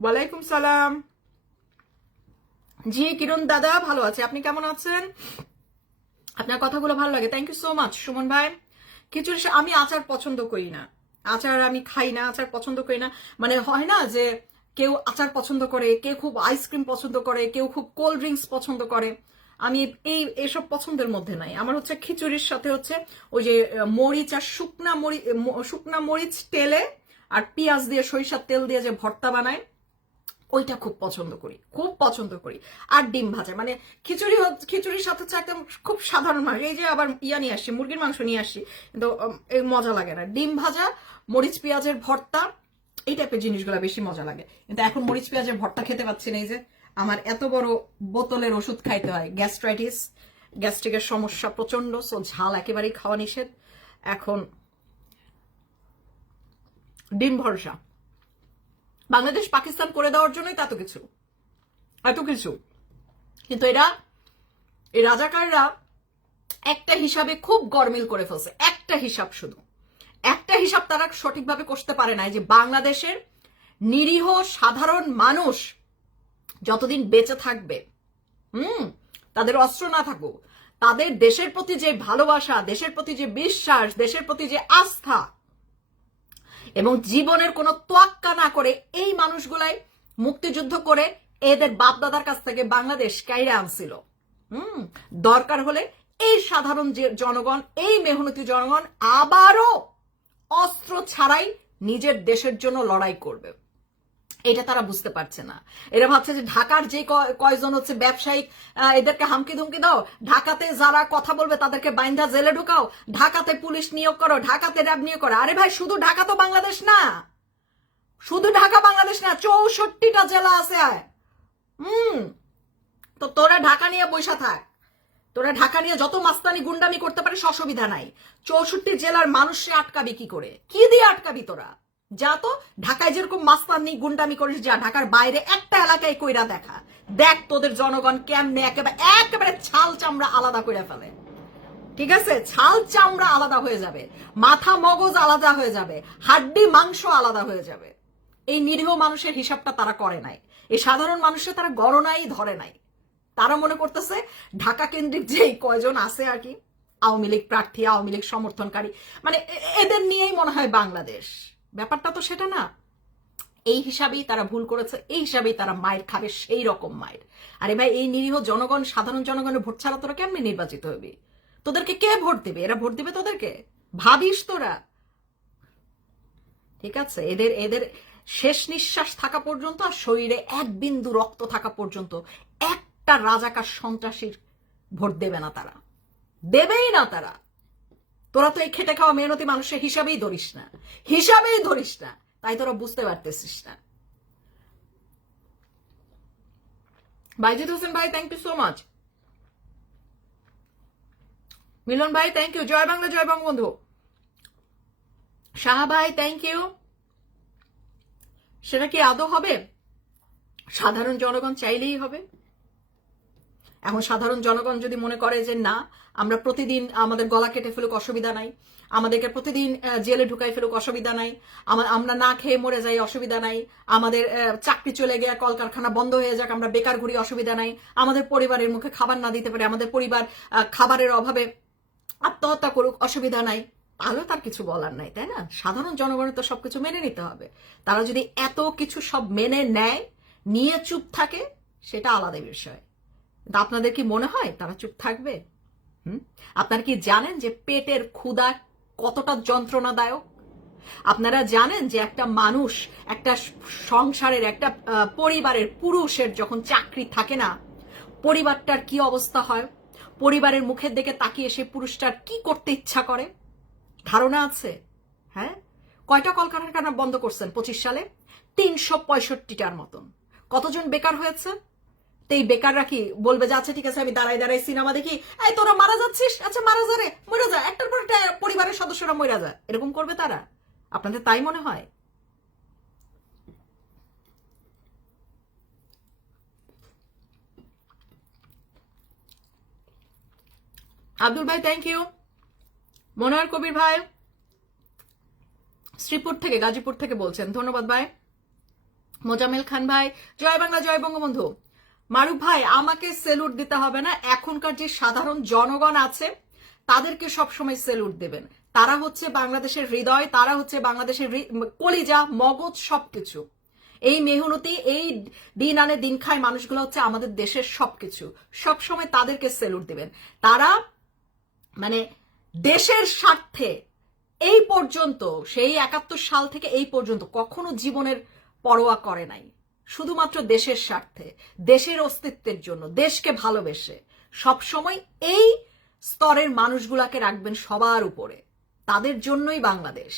ওয়ালাইকুম সালাম। জি কিরণ দাদা, ভালো আছে, আপনি কেমন আছেন? আপনার কথাগুলো ভালো লাগে, thank you so much. Suman ভাই, খিচুড়ি আমি আচার পছন্দ করি না, আচার আমি খাই না, আচার পছন্দ করি না। মানে হয় না যে কেউ আচার পছন্দ করে, কেউ খুব আইসক্রিম পছন্দ করে, কেউ খুব কোল্ড ড্রিঙ্কস পছন্দ করে। আমি এইসব পছন্দের মধ্যে নাই। আমার হচ্ছে খিচুড়ির সাথে হচ্ছে ওই যে মরিচ আর শুকনা মরিচ তেলে আর পেঁয়াজ দিয়ে সরিষার তেল দিয়ে যে ভর্তা বানায়, ওইটা খুব পছন্দ করি, খুব পছন্দ করি। আর ডিম ভাজা, মানে খিচুড়ির সাথে হচ্ছে একদম খুব সাধারণ মাংস। এই যে আবার ইয়া নিয়ে আসছি, মুরগির মাংস নিয়ে আসছি, কিন্তু মজা লাগে না। ডিম ভাজা, মরিচ পেঁয়াজের ভর্তা, এই টাইপের জিনিসগুলো বেশি মজা লাগে। কিন্তু এখন মরিচ পেঁয়াজের ভর্তা খেতে পাচ্ছি না। এই যে আমার এত বড় বোতলের ওষুধ খাইতে হয়, গ্যাস্ট্রাইটিস, গ্যাস্ট্রিকের সমস্যা প্রচন্ড, সো ঝাল একেবারেই খাওয়া নিষেধ। এখন ডিম ভরসা। বাংলাদেশ পাকিস্তান করে দেওয়ার জন্যই এত কিছু, এত কিছু। কিন্তু এই রাজাকাররা একটা হিসাবে খুব গরমিল করে ফেলছে। একটা হিসাব, শুধু একটা হিসাব তারা সঠিকভাবে করতে পারে না, যে বাংলাদেশের নিরীহ সাধারণ মানুষ যতদিন বেঁচে থাকবে, তাদের অস্ত্র না থাকুক, তাদের দেশের প্রতি যে ভালোবাসা, দেশের প্রতি যে বিশ্বাস, দেশের প্রতি যে আস্থা, এবং জীবনের কোনো তোয়াক্কা না করে এই মানুষগুলাই মুক্তিযুদ্ধ করে এদের বাপ দাদার কাছ থেকে বাংলাদেশ কাইরে আনছিল। দরকার হলে এই সাধারণ যে জনগণ, এই মেহনতি জনগণ আবারও অস্ত্র ছাড়াই নিজের দেশের জন্য লড়াই করবে। এটা তারা বুঝতে পারছে না। এরা ভাবছে যে ঢাকার যে কয়জন হচ্ছে ব্যবসায়িক, এদেরকে হামকি ধুমকি দাও, ঢাকাতে যারা কথা বলবে তাদেরকে বাইন্ধা জেলে ঢুকাও, ঢাকাতে পুলিশ নিয়োগ করো, ঢাকাতে র্যাব নিয়োগ করো। আরে ভাই, শুধু ঢাকা তো বাংলাদেশ না, শুধু ঢাকা বাংলাদেশ না, 64টা জেলা আছে। তো তোরা ঢাকা নিয়ে বসে থাক, তোরা ঢাকা নিয়ে যত মাস্তানি গুন্ডামি করতে পারিস অসুবিধা নাই। 64 জেলার মানুষে আটকাবি কি করে, কি দিয়ে আটকাবি তোরা? যা তো ঢাকায় যেরকম মাস্তানি গুন্ডামি করিস, যা ঢাকার বাইরে একটা এলাকায় কইরা দেখা, দেখ তোদের জনগণ কেমনে একেবারে ছাল চামড়া আলাদা করে ফেলে। ঠিক আছে, ছাল চামড়া আলাদা হয়ে যাবে, মাথা মগজ আলাদা হয়ে যাবে, হাড্ডি মাংস আলাদা হয়ে যাবে। এই নিরীহ মানুষের হিসাবটা তারা করে নাই, এই সাধারণ মানুষের তারা গণনাই ধরে নাই। তারা মনে করতেছে ঢাকা কেন্দ্রিক যে কয়জন আছে আর কি আওয়ামী লীগ প্রার্থী, আওয়ামী লীগ সমর্থনকারী, মানে এদের নিয়েই মনে হয় বাংলাদেশ। ব্যাপারটা তো সেটা না। এই হিসাবেই তারা ভুল করেছে, এই হিসাবেই তারা মায়ের খাবে, সেই রকম মায়ের। আরে ভাই, এই নিরীহ জনগণ, সাধারণ জনগণের ভোট ছাড়া তোরা কেমনি নির্বাচিত হবি? তোদেরকে কে ভোট দিবে? এরা ভোট দিবে তোদেরকে? ভাবিস তোরা? ঠিক আছে, এদের শেষ নিঃশ্বাস থাকা পর্যন্ত আর শরীরে এক বিন্দু রক্ত থাকা পর্যন্ত একটা রাজাকার সন্ত্রাসীর ভোট দেবে না তারা, দেবেই না তারা। তোরা তো এই খেটে খাওয়া মেহনতি মানুষের হিসাবেই ধরিস না, হিসাবেই ধরিস না, তাই তোরা বুঝতে পারতেছিস না। বাইজিদ হোসেন ভাই, থ্যাংক ইউ সো মাচ। মিলন ভাই, থ্যাংক ইউ। জয় বাংলা, জয় বঙ্গবন্ধু। শাহ ভাই, থ্যাংক ইউ। সেটা কি আদৌ হবে? সাধারণ জনগণ চাইলেই হবে? এখন সাধারণ জনগণ যদি মনে করে যে না, আমরা প্রতিদিন আমাদের গলা কেটে ফেলুক অসুবিধা নাই, আমাদেরকে প্রতিদিন জেলে ঢুকাই ফেলুক অসুবিধা নাই, আমরা না খেয়ে মরে যাই অসুবিধা নাই, আমাদের চাকরি চলে গিয়ে কলকারখানা বন্ধ হয়ে যাক, আমরা বেকার ঘুরি অসুবিধা নাই, আমাদের পরিবারের মুখে খাবার না দিতে পারে, আমাদের পরিবার খাবারের অভাবে আত্মহত্যা করুক অসুবিধা নাই, তাহলে তার কিছু বলার নাই, তাই না? সাধারণ জনগণের তো সবকিছু মেনে নিতে হবে। তারা যদি এত কিছু সব মেনে নেয়, নিয়ে চুপ থাকে, সেটা আলাদা বিষয়। কিন্তু আপনাদের কি মনে হয় তারা চুপ থাকবে? আপনারা কি জানেন যে পেটের ক্ষুধা কতটা যন্ত্রণাদায়ক? আপনারা জানেন যে একটা মানুষ, একটা সংসারের, একটা পরিবারের পুরুষের যখন চাকরি থাকে না, পরিবারটার কি অবস্থা হয়? পরিবারের মুখের দিকে তাকিয়ে সে পুরুষটার কি করতে ইচ্ছা করে? ধারণা আছে? হ্যাঁ, কয়টা কলকারখানা বন্ধ করছেন 25 সালে? 365টার মতন। কতজন বেকার হয়েছে? তো এই বেকাররা কি বলবে যে আচ্ছা ঠিক আছে আমি দাঁড়াই দাঁড়াই সিনেমা দেখি, এই তোরা মারা যাচ্ছিস, আচ্ছা মারা যা রে, মরে যা, একটার পর একটা পরিবারের সদস্যরা মরে যায়, এরকম করবে তারা? আপনাদের তাই মনে হয়? আব্দুল ভাই, থ্যাংক ইউ। মনোহর কবির ভাই শ্রীপুর থেকে, গাজীপুর থেকে বলছেন, ধন্যবাদ ভাই। মোজামেল খান ভাই, জয় বাংলা, জয় বঙ্গবন্ধু। মারুফ ভাই, আমাকে সেলুট দিতে হবে না, এখনকার যে সাধারণ জনগণ আছে তাদেরকে সবসময় সেলুট দেবেন। তারা হচ্ছে বাংলাদেশের হৃদয়, তারা হচ্ছে বাংলাদেশের কলিজা, মগজ, সবকিছু। এই মেহনতি, এই দিন আনে দিন খায় মানুষগুলো হচ্ছে আমাদের দেশের সবকিছু। সবসময় তাদেরকে সেলুট দিবেন। তারা মানে দেশের স্বার্থে এই পর্যন্ত, সেই 71 সাল থেকে এই পর্যন্ত কখনো জীবনের পরোয়া করে নাই, শুধুমাত্র দেশের স্বার্থে, দেশের অস্তিত্বের জন্য, দেশকে ভালোবেসে সবসময় এই স্তরের মানুষগুলাকে রাখবেন সবার উপরে। তাদের জন্যই বাংলাদেশ।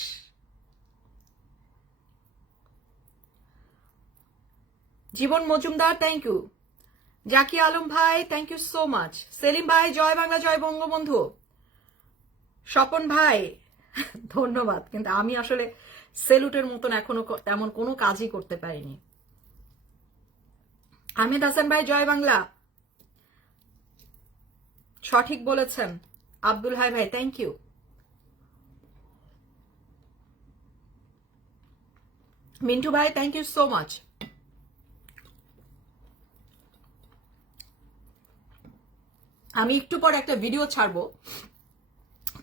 Jibon Majumder, thank you. জাকি আলম ভাই, thank you so much. Selim ভাই, জয় বাংলা, জয় বঙ্গবন্ধু। স্বপন ভাই, ধন্যবাদ, কিন্তু আমি আসলে সেলুটের মতন এখনো তেমন কোনো কাজই করতে পারিনি। আহমেদ হাসান ভাই, জয় বাংলা, সঠিক বলেছেন। আব্দুল হাই ভাই, থ্যাংক ইউ। মিন্টু ভাই, থ্যাংক ইউ সো মাচ। আমি একটু পরে একটা ভিডিও ছাড়বো।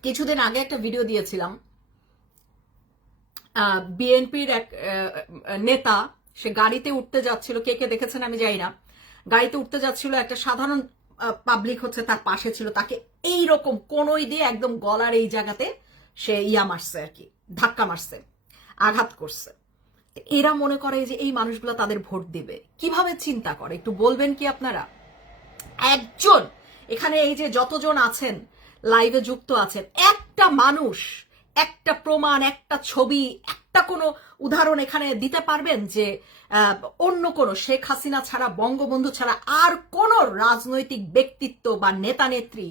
কিছুদিন আগে একটা ভিডিও দিয়েছিলাম, বিএনপির এক নেতা, সে গাড়িতে উঠতে যাচ্ছিল, কে কে দেখেছেন আমি জানি না, গাড়িতে উঠতে যাচ্ছিল, একটা সাধারণ পাবলিক হচ্ছে তার পাশে ছিল, তাকে এইরকম কোনই দিয়ে একদম গলার এই জায়গাতে সে মারছে আর কি, ধাক্কা মারছে, আঘাত করছে। এরা মনে করে যে এই মানুষগুলো তাদের ভোট দিবে, কিভাবে চিন্তা করে একটু বলবেন কি আপনারা? একজন, এখানে এই যে যতজন আছেন লাইভে যুক্ত আছেন, একটা মানুষ একটা প্রমাণ, একটা ছবি, একটা কোনো উদাহরণ এখানে দিতে পারবেন যে অন্য কোনো শেখ হাসিনা ছাড়া, বঙ্গবন্ধু ছাড়া আর কোন রাজনৈতিক ব্যক্তিত্ব বা নেতা নেত্রী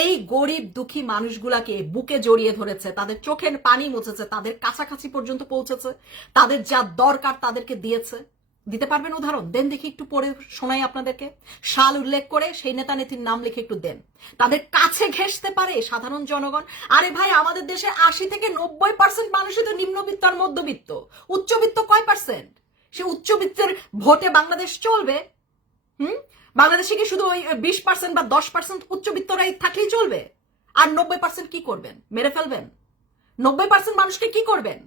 এই গরিব দুঃখী মানুষগুলাকে বুকে জড়িয়ে ধরেছে, তাদের চোখের পানি মুছেছে, তাদের কাছাকাছি পর্যন্ত পৌঁছেছে, তাদের যা দরকার তাদেরকে দিয়েছে? দিতে পারবেন উদাহরণ? দেন দেখি, একটু পড়ে শোনাই আপনাদেরকে। সাল উল্লেখ করে সেই নেতা নেত্রীর নাম লিখে একটু দেন। তাদের কাছে ঘেঁষতে পারে সাধারণ জনগণ? আরে ভাই, আমাদের দেশে 80 থেকে 90% মানুষই তো নিম্নবিত্ত আর মধ্যবিত্ত। উচ্চবিত্ত কয় পার্সেন্ট? সে উচ্চবিত্তের ভোটে বাংলাদেশ চলবে? বাংলাদেশে কি শুধু ওই 20% বা 10% উচ্চবিত্তরাই থাকলেই চলবে? আর 90% কি করবেন? মেরে ফেলবেন? 90% মানুষকে কি করবেন?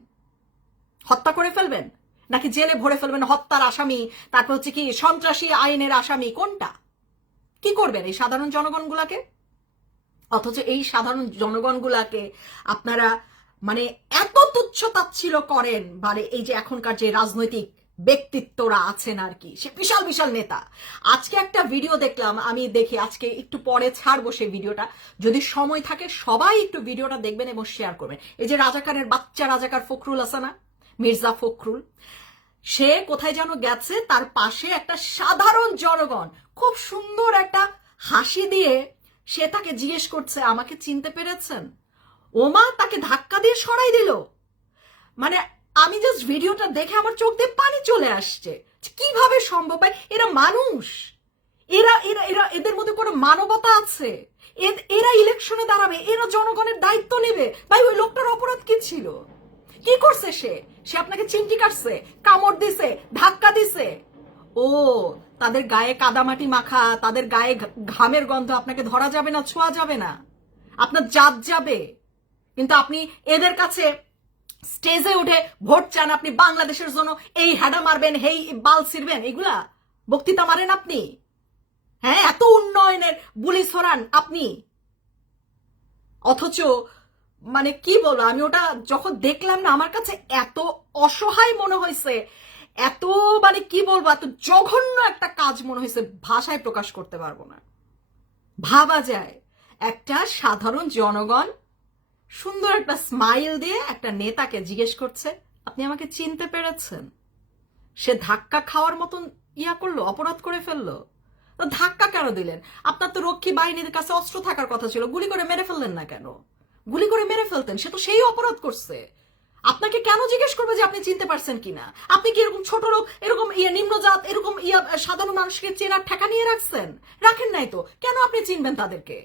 হত্যা করে ফেলবেন? নাকি জেলে ভরে ফেলবেন হত্যার আসামি, তারপর হচ্ছে কি সন্ত্রাসী আইনের আসামি? কোনটা? কি করবেন এই সাধারণ জনগণগুলাকে? অথচ এই সাধারণ জনগণগুলাকে আপনারা মানে এত তুচ্ছ তাচ্ছিল্য করেন। মানে এই যে এখনকার যে রাজনৈতিক ব্যক্তিত্বরা আছেন আর কি, সে বিশাল বিশাল নেতা। আজকে একটা ভিডিও দেখলাম, আমি দেখি আজকে একটু পরে ছাড়বো সেই ভিডিওটা, যদি সময় থাকে সবাই একটু ভিডিওটা দেখবেন এবং শেয়ার করবেন। এই যে রাজাকারের বাচ্চা রাজাকার ফখরুল আছে না, মির্জা ফখরুল, সে কোথায় যেন গেছে, তার পাশে একটা সাধারণ জনগণ খুব সুন্দর একটা হাসি দিয়ে সে তাকে জিজ্ঞেস করছে, আমাকে চিনতে পেরেছেন? ওমা, তাকে ধাক্কা দিয়ে সরাই দিল। মানে আমি জাস্ট ভিডিওটা দেখে আমার চোখ দিয়ে পানি চলে আসছে। কিভাবে সম্ভব? এরা মানুষ? এরা এরা এরা এদের মধ্যে কোনো মানবতা আছে? এরা ইলেকশনে দাঁড়াবে, এরা জনগণের দায়িত্ব নেবে? ভাই, ওই লোকটার অপরাধ কি ছিল? কি করছে সে? সে আপনাকে চিমটি কাটছে, কামড় দিছে, ধাক্কা দিছে? ও, তাদের গায়ে কাদামাটি মাখা, তাদের গায়ে ঘামের গন্ধ আপনাকে ধরা যাবে না, ছোঁয়া যাবে না, আপনার জাত যাবে। কিন্তু আপনি এদের কাছে স্টেজে উঠে ভোট চান, আপনি বাংলাদেশের জন্য এই হ্যাডা মারবেন, হেই বাল ছিড়বেন, এগুলা বক্তৃতা মারেন আপনি? হ্যাঁ, এত উন্নয়নের বুলি ছড়ান আপনি, অথচ মানে কি বলবো, আমি ওটা যখন দেখলাম না, আমার কাছে এত অসহায় মনে হয়েছে, এত মানে কি বলবো, এত জঘন্য একটা কাজ মনে হয়েছে, ভাষায় প্রকাশ করতে পারবো না। ভাবা যায় একটা সাধারণ জনগণ সুন্দর একটা স্মাইল দিয়ে একটা নেতাকে জিজ্ঞেস করছে, আপনি আমাকে চিনতে পেরেছেন? সে ধাক্কা খাওয়ার মতন করলো, অপরাধ করে ফেললো। তো ধাক্কা কেন দিলেন? আপনার তো রক্ষী বাহিনীর কাছে অস্ত্র থাকার কথা ছিল, গুলি করে মেরে ফেললেন না কেন? গুলি করে মেরে ফেলতেন, সে তো সেই অপরাধ করছে। আপনাকে কেন জিজ্ঞেস করবে যে আপনি চিনতে পারছেন কিনা? আপনি কি এরকম ছোট লোক, এরকম নিম্নজাত, এরকম সাধারণ মানুষকে চেনার ঠেকা নিয়ে রাখছেন? রাখেন নাই তো, কেন আপনি চিনবেন তাদেরকে?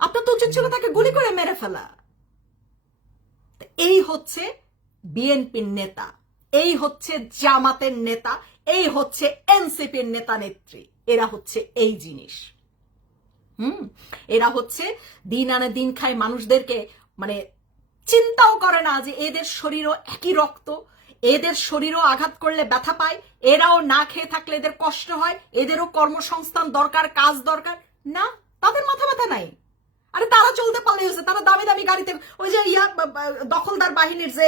আপনার তো উচিত ছিল তাকে গুলি করে মেরে ফেলা। এই হচ্ছে বিএনপির নেতা, এই হচ্ছে জামাতের নেতা, এই হচ্ছে এনসিপির নেতা নেত্রী। এরা হচ্ছে এই জিনিস। এরা হচ্ছে দিন আনে দিন খায় মানুষদেরকে, মানে চিন্তাও করে না যে এদের শরীরও একই রক্ত, এদের শরীরও আঘাত করলে ব্যথা পায়, এরাও না খেয়ে থাকলে এদের কষ্ট হয়, এদেরও কর্মসংস্থান দরকার, কাজ দরকার। না, তাদের মাথা ব্যথা নাই। আরে তারা চলতে পারলে হয়েছে, তারা দামি দামি গাড়িতে, ওই যে দখলদার বাহিনীর যে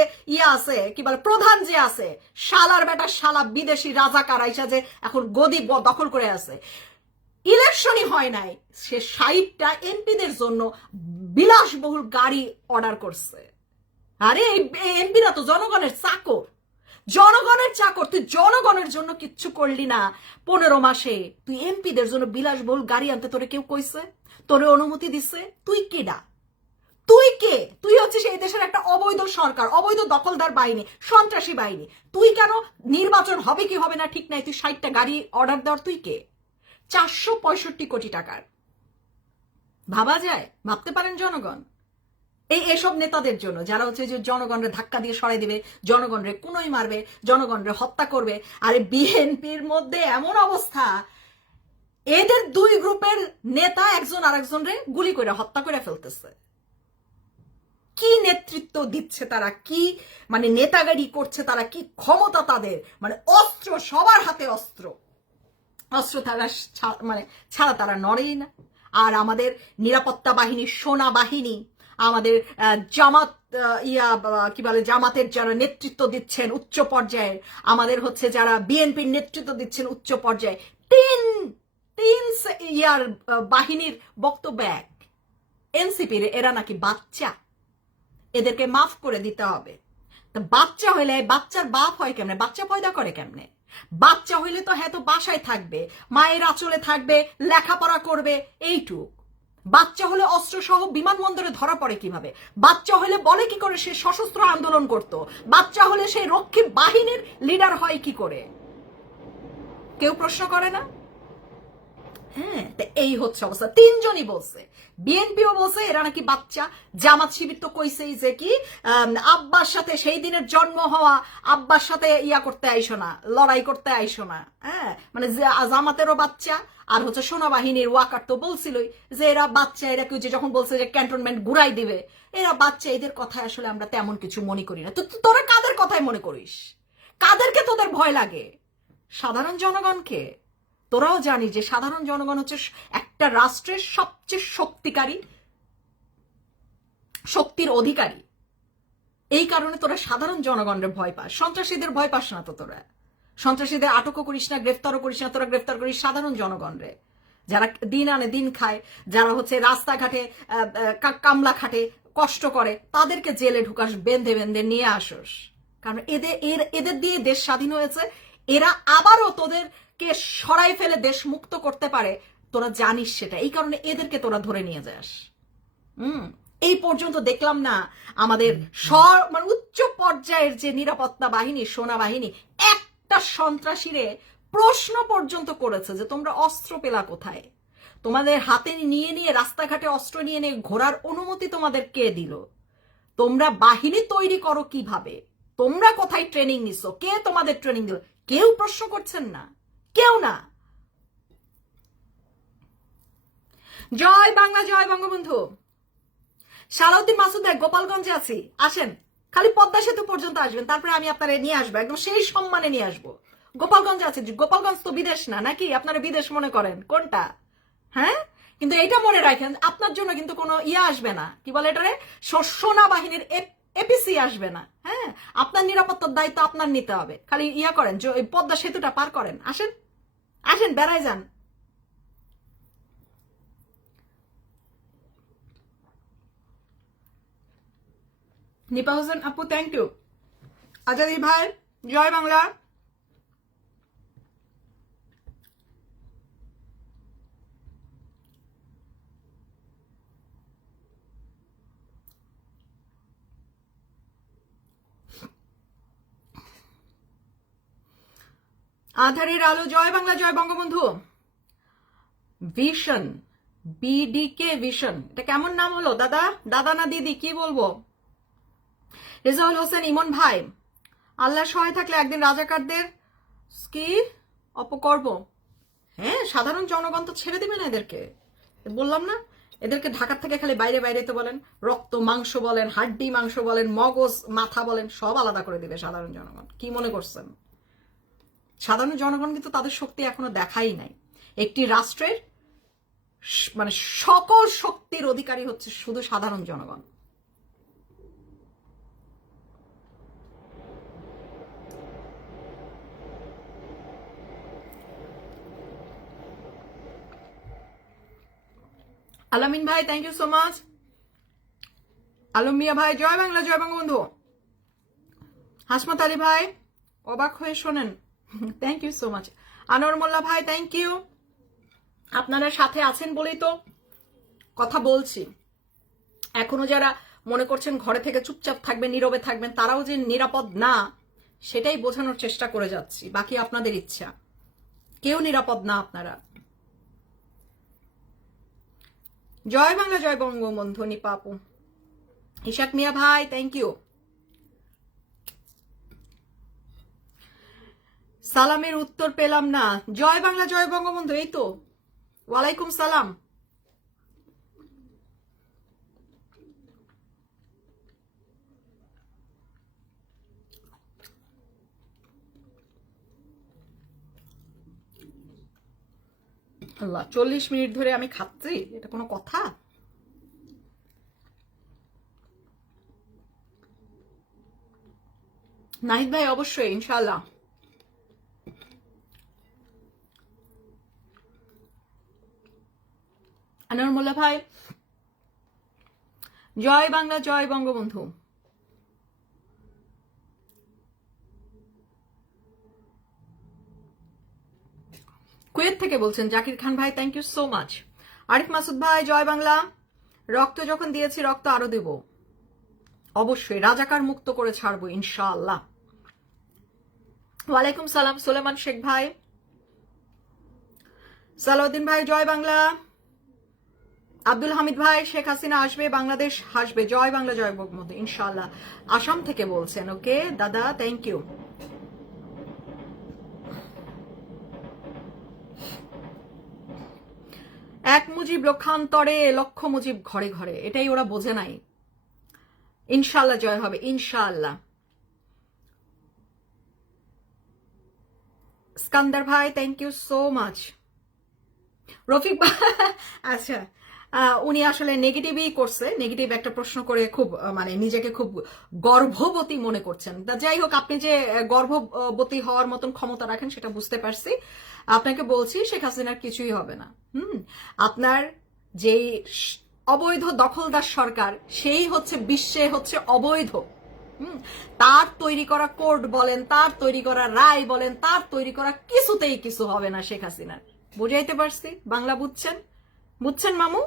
আছে, কি বলে, প্রধান যে আছে, শালার বেটা শালা বিদেশি রাজাকার আইসা যে এখন গদি দখল করে আছে, ইলেকশনই হয় নাই, সে 60টা এমপিদের জন্য বিলাসবহুল গাড়ি অর্ডার করছে। আরে এমপিরা তো জনগণের চাকর, জনগণের চাকর। তুই জনগণের জন্য কিচ্ছু করলি না 15 মাসে, তুই এমপিদের জন্য বিলাসবহুল গাড়ি আনতে তোরে কেউ কইছে? তোরে অনুমতি দিছে? তুই কেডা? তুই কে? তুই হচ্ছিস এই দেশের একটা অবৈধ সরকার, অবৈধ দখলদার বাহিনী, সন্ত্রাসী বাহিনী। তুই কেন, নির্বাচন হবে কি হবে না ঠিক নাই, তুই 60টা গাড়ি অর্ডার দেওয়ার তুই কে? 465 কোটি টাকার। ভাবা যায়? ভাবতে পারেন জনগণ? এসব নেতাদের জন্য যারা হচ্ছে যে জনগণরে ধাক্কা দিয়ে সরাই দিবে, জনগণরে কুনোই মারবে, জনগণরে হত্যা করবে। আরে বিএনপির মধ্যে এমন অবস্থা, এদের দুই গ্রুপের নেতা একজন আরেকজনরে গুলি করে হত্যা করে ফেলতেছে। কি নেতৃত্ব দিচ্ছে তারা, কি মানে নেতাগাড়ি করছে তারা, কি ক্ষমতা তাদের, মানে অস্ত্র, সবার হাতে অস্ত্র, অস্ত্র তারা মানে ছাড়া তারা নড়েই না। আর আমাদের নিরাপত্তা বাহিনী, সোনা বাহিনী, আমাদের জামাত কি বলে, জামাতের যারা নেতৃত্ব দিচ্ছেন উচ্চ পর্যায়ে, আমাদের হচ্ছে যারা বিএনপির নেতৃত্ব দিচ্ছেন উচ্চ পর্যায়ে, তিন বাহিনীর বক্তব্য এক, এনসিপির এরা নাকি বাচ্চা, এদেরকে মাফ করে দিতে হবে। তো বাচ্চা হইলে বাচ্চার বাপ হয় কেমনে, বাচ্চা পয়দা করে কেমনে? বাচ্চা হইলে তো হ্যাঁ তো বাসায় থাকবে, মায়ের আঁচলে থাকবে, লেখাপড়া করবে, এইটুক। বাচ্চা হলে অস্ত্র সহ বিমানবন্দরে ধরা পড়ে কিভাবে? বাচ্চা হলে বলে কি করে সে সশস্ত্র আন্দোলন করত? বাচ্চা হলে সেই রক্ষী বাহিনীর লিডার হয় কি করে? কেউ প্রশ্ন করে না? হ্যাঁ, এই হচ্ছে অবস্থা। তিনজনই বলছে, বিএনপিও বলছে এরা নাকি বাচ্চা, জামাত শিবির তো কইছেই যে কি আব্বার সাথে সেই দিনের জন্ম হওয়া আব্বার সাথে ইয়া করতে আইসো না, লড়াই করতে আইসো না। হ্যাঁ, মানে জামাতেরও বাচ্চা আর হচ্ছে সেনাবাহিনীর ওয়াকার তো বলছিলই যে এরা বাচ্চা, এরা কেউ যে যখন বলছে যে ক্যান্টনমেন্ট ঘুরাই দিবে, এরা বাচ্চা, এদের কথায় আসলে আমরা তেমন কিছু মনে করি না। তো তোরা কাদের কথায় মনে করিস? কাদেরকে তোদের ভয় লাগে? সাধারণ জনগণকে। তোরাও জানি যে সাধারণ জনগণ হচ্ছে একটা রাষ্ট্রের সবচেয়ে শক্তির অধিকারী। এই কারণে তোরা সাধারণ জনগণের ভয় পাস, সন্ত্রাসীদের ভয় পাস না। তো তোরা সন্ত্রাসীদের আটকও করিস না, গ্রেফতারও করিস না, তোরা গ্রেফতার করিস সাধারণ জনগণরে, যারা দিন আনে দিন খায়, যারা হচ্ছে রাস্তাঘাটে কামলা খাটে, কষ্ট করে, তাদেরকে জেলে ঢুকাস, বেঁধে বেঁধে নিয়ে আসস। কারণ এদের দিয়ে দেশ স্বাধীন হয়েছে। এরা আবারও তোদেরকে সরাই ফেলে দেশ মুক্ত করতে পারে, তোরা জানিস সেটা। এই কারণে এদেরকে তোরা ধরে নিয়ে যাস। এই পর্যন্ত দেখলাম না আমাদের মানে উচ্চ পর্যায়ের যে নিরাপত্তা বাহিনী, সেনাবাহিনী একটা সন্ত্রাসীরে প্রশ্ন পর্যন্ত করেছে যে তোমরা অস্ত্র পেলা কোথায়? তোমাদের হাতে নিয়ে নিয়ে রাস্তাঘাটে অস্ত্র নিয়ে নিয়ে ঘোরার অনুমতি তোমাদের কে দিল? তোমরা বাহিনী তৈরি করো কিভাবে? তোমরা কোথায় ট্রেনিং নিছো? কে তোমাদের ট্রেনিং দিল? কেউ প্রশ্ন করছেন না, কেউ না। জয় বাংলা, জয় বঙ্গবন্ধু। সালাউদ্দিন মাসুদ ভাই, গোপালগঞ্জে আছি, আসেন। খালি পদ্মা সেতু পর্যন্ত আসবেন, তারপরে আমি আপনারা নিয়ে আসবো, একদম সেই সম্মানে নিয়ে আসবো। গোপালগঞ্জে আছে। গোপালগঞ্জ তো বিদেশ না নাকি? আপনারা বিদেশ মনে করেন কোনটা? হ্যাঁ, কিন্তু এইটা মনে রাখেন, আপনার জন্য কিন্তু কোনো ইয়া আসবে না, কি বলে এটারে, সেনা বাহিনীর এপিসি আসবে না। হ্যাঁ, আপনার নিরাপত্তার দায়িত্ব আপনার নিতে হবে। খালি ইয়া করেন, পদ্মা সেতুটা পার করেন, আসেন আসেন, বেড়ায় যান। নিপা হোসেন আপু, থ্যাংক ইউ। আজাদি ভাই, জয় বাংলা। আধারের আলো, জয় বাংলা, জয় বঙ্গবন্ধু। ভিশন, বিডিকে ভিশন, এটা কেমন নাম হলো দাদা? দাদা না দিদি, কি বলবো? রেজাউল হোসেন ইমন ভাই, আল্লাহ সহায় থাকলে একদিন রাজাকারদের কি অপকর্ম। হ্যাঁ, সাধারণ জনগণ তো ছেড়ে দিবে না এদেরকে। বললাম না, এদেরকে ঢাকার থেকে খালি বাইরে বাইরে তো বলেন, রক্ত মাংস বলেন, হাড্ডি মাংস বলেন, মগজ মাথা বলেন, সব আলাদা করে দিবে সাধারণ জনগণ। কি মনে করছেন? সাধারণ জনগণ কিন্তু তাদের শক্তি এখনো দেখাই নাই। একটি রাষ্ট্রের মানে সকল শক্তির অধিকারী হচ্ছে শুধু সাধারণ জনগণ। আলামিন ভাই, thank you so much. Alam Mia ভাই, জয় বাংলা, জয় বঙ্গবন্ধু। হাসমত আলী ভাই, অবাক হয়ে শোনেন, thank you so much. Anwar Molla ভাই, থ্যাংক ইউ। আপনারা সাথে আছেন বলেই তো কথা বলছি। এখনো যারা মনে করছেন ঘরে থেকে চুপচাপ থাকবেন, নীরবে থাকবেন, তারাও যে নিরাপদ না সেটাই বোঝানোর চেষ্টা করে যাচ্ছি। বাকি আপনাদের ইচ্ছা, কেউ নিরাপদ না আপনারা। জয় বাংলা, জয় বঙ্গবন্ধু। নিপা আপু, ইশাক মিয়া ভাই, থ্যাংক ইউ। সালামের উত্তর পেলাম না। জয় বাংলা, জয় বঙ্গবন্ধু, এই তো। ওয়ালাইকুম সালাম। আল্লাহ, 40 মিনিট ধরে আমি খাচ্ছি, এটা কোনো কথা? নাহিদ ভাই, অবশ্যই, ইনশাল্লাহ। আনোয়ার মোল্লা ভাই, জয় বাংলা, জয় বঙ্গবন্ধু। সিলেট থেকে বলছেন জাকির খান ভাই, thank you so much. Arif Masud ভাই, জয় বাংলা। রক্ত যখন দিয়েছি রক্ত আরো দেব, অবশ্যই রাজাকার মুক্ত করে ছাড়বো ইনশাআল্লাহ। ওয়ালাইকুম সালাম সুলেমান শেখ ভাই। সালাউদ্দিন ভাই, জয় বাংলা। আব্দুল হামিদ ভাই, শেখ হাসিনা আসবে, বাংলাদেশ হাসবে, জয় বাংলা জয় বঙ্গবন্ধু ইনশাআল্লাহ। আসাম থেকে বলছেন, ওকে দাদা, থ্যাংক ইউ। এক মুজিব লক্ষান্তরে, লক্ষ মুজিব ঘরে ঘরে, এটাই ওরা বোঝে নাই। ইনশাআল্লাহ জয় হবে, ইনশাআল্লাহ। স্কান্দার ভাই, thank you so much. Rafiq ভাই, আচ্ছা, উনি আসলে নেগেটিভই করছে, নেগেটিভ একটা প্রশ্ন করে খুব মানে নিজেকে খুব গর্ভবতী মনে করছেন। যাই হোক, আপনি যে গর্ভবতী হওয়ার মতন ক্ষমতা রাখেন সেটা বুঝতে পারছি। আপনাকে বলছি শেখ হাসিনার কিছুই হবে না। আপনার যেই অবৈধ দখলদার সরকার, সেই হচ্ছে বিশ্বে হচ্ছে অবৈধ। তার তৈরি করা কোর্ট বলেন, তার তৈরি করা রায় বলেন, তার তৈরি করা কিছুতেই কিছু হবে না শেখ হাসিনার। বুঝাইতে পারছি? বাংলা বুঝছেন? বুঝছেন মামু?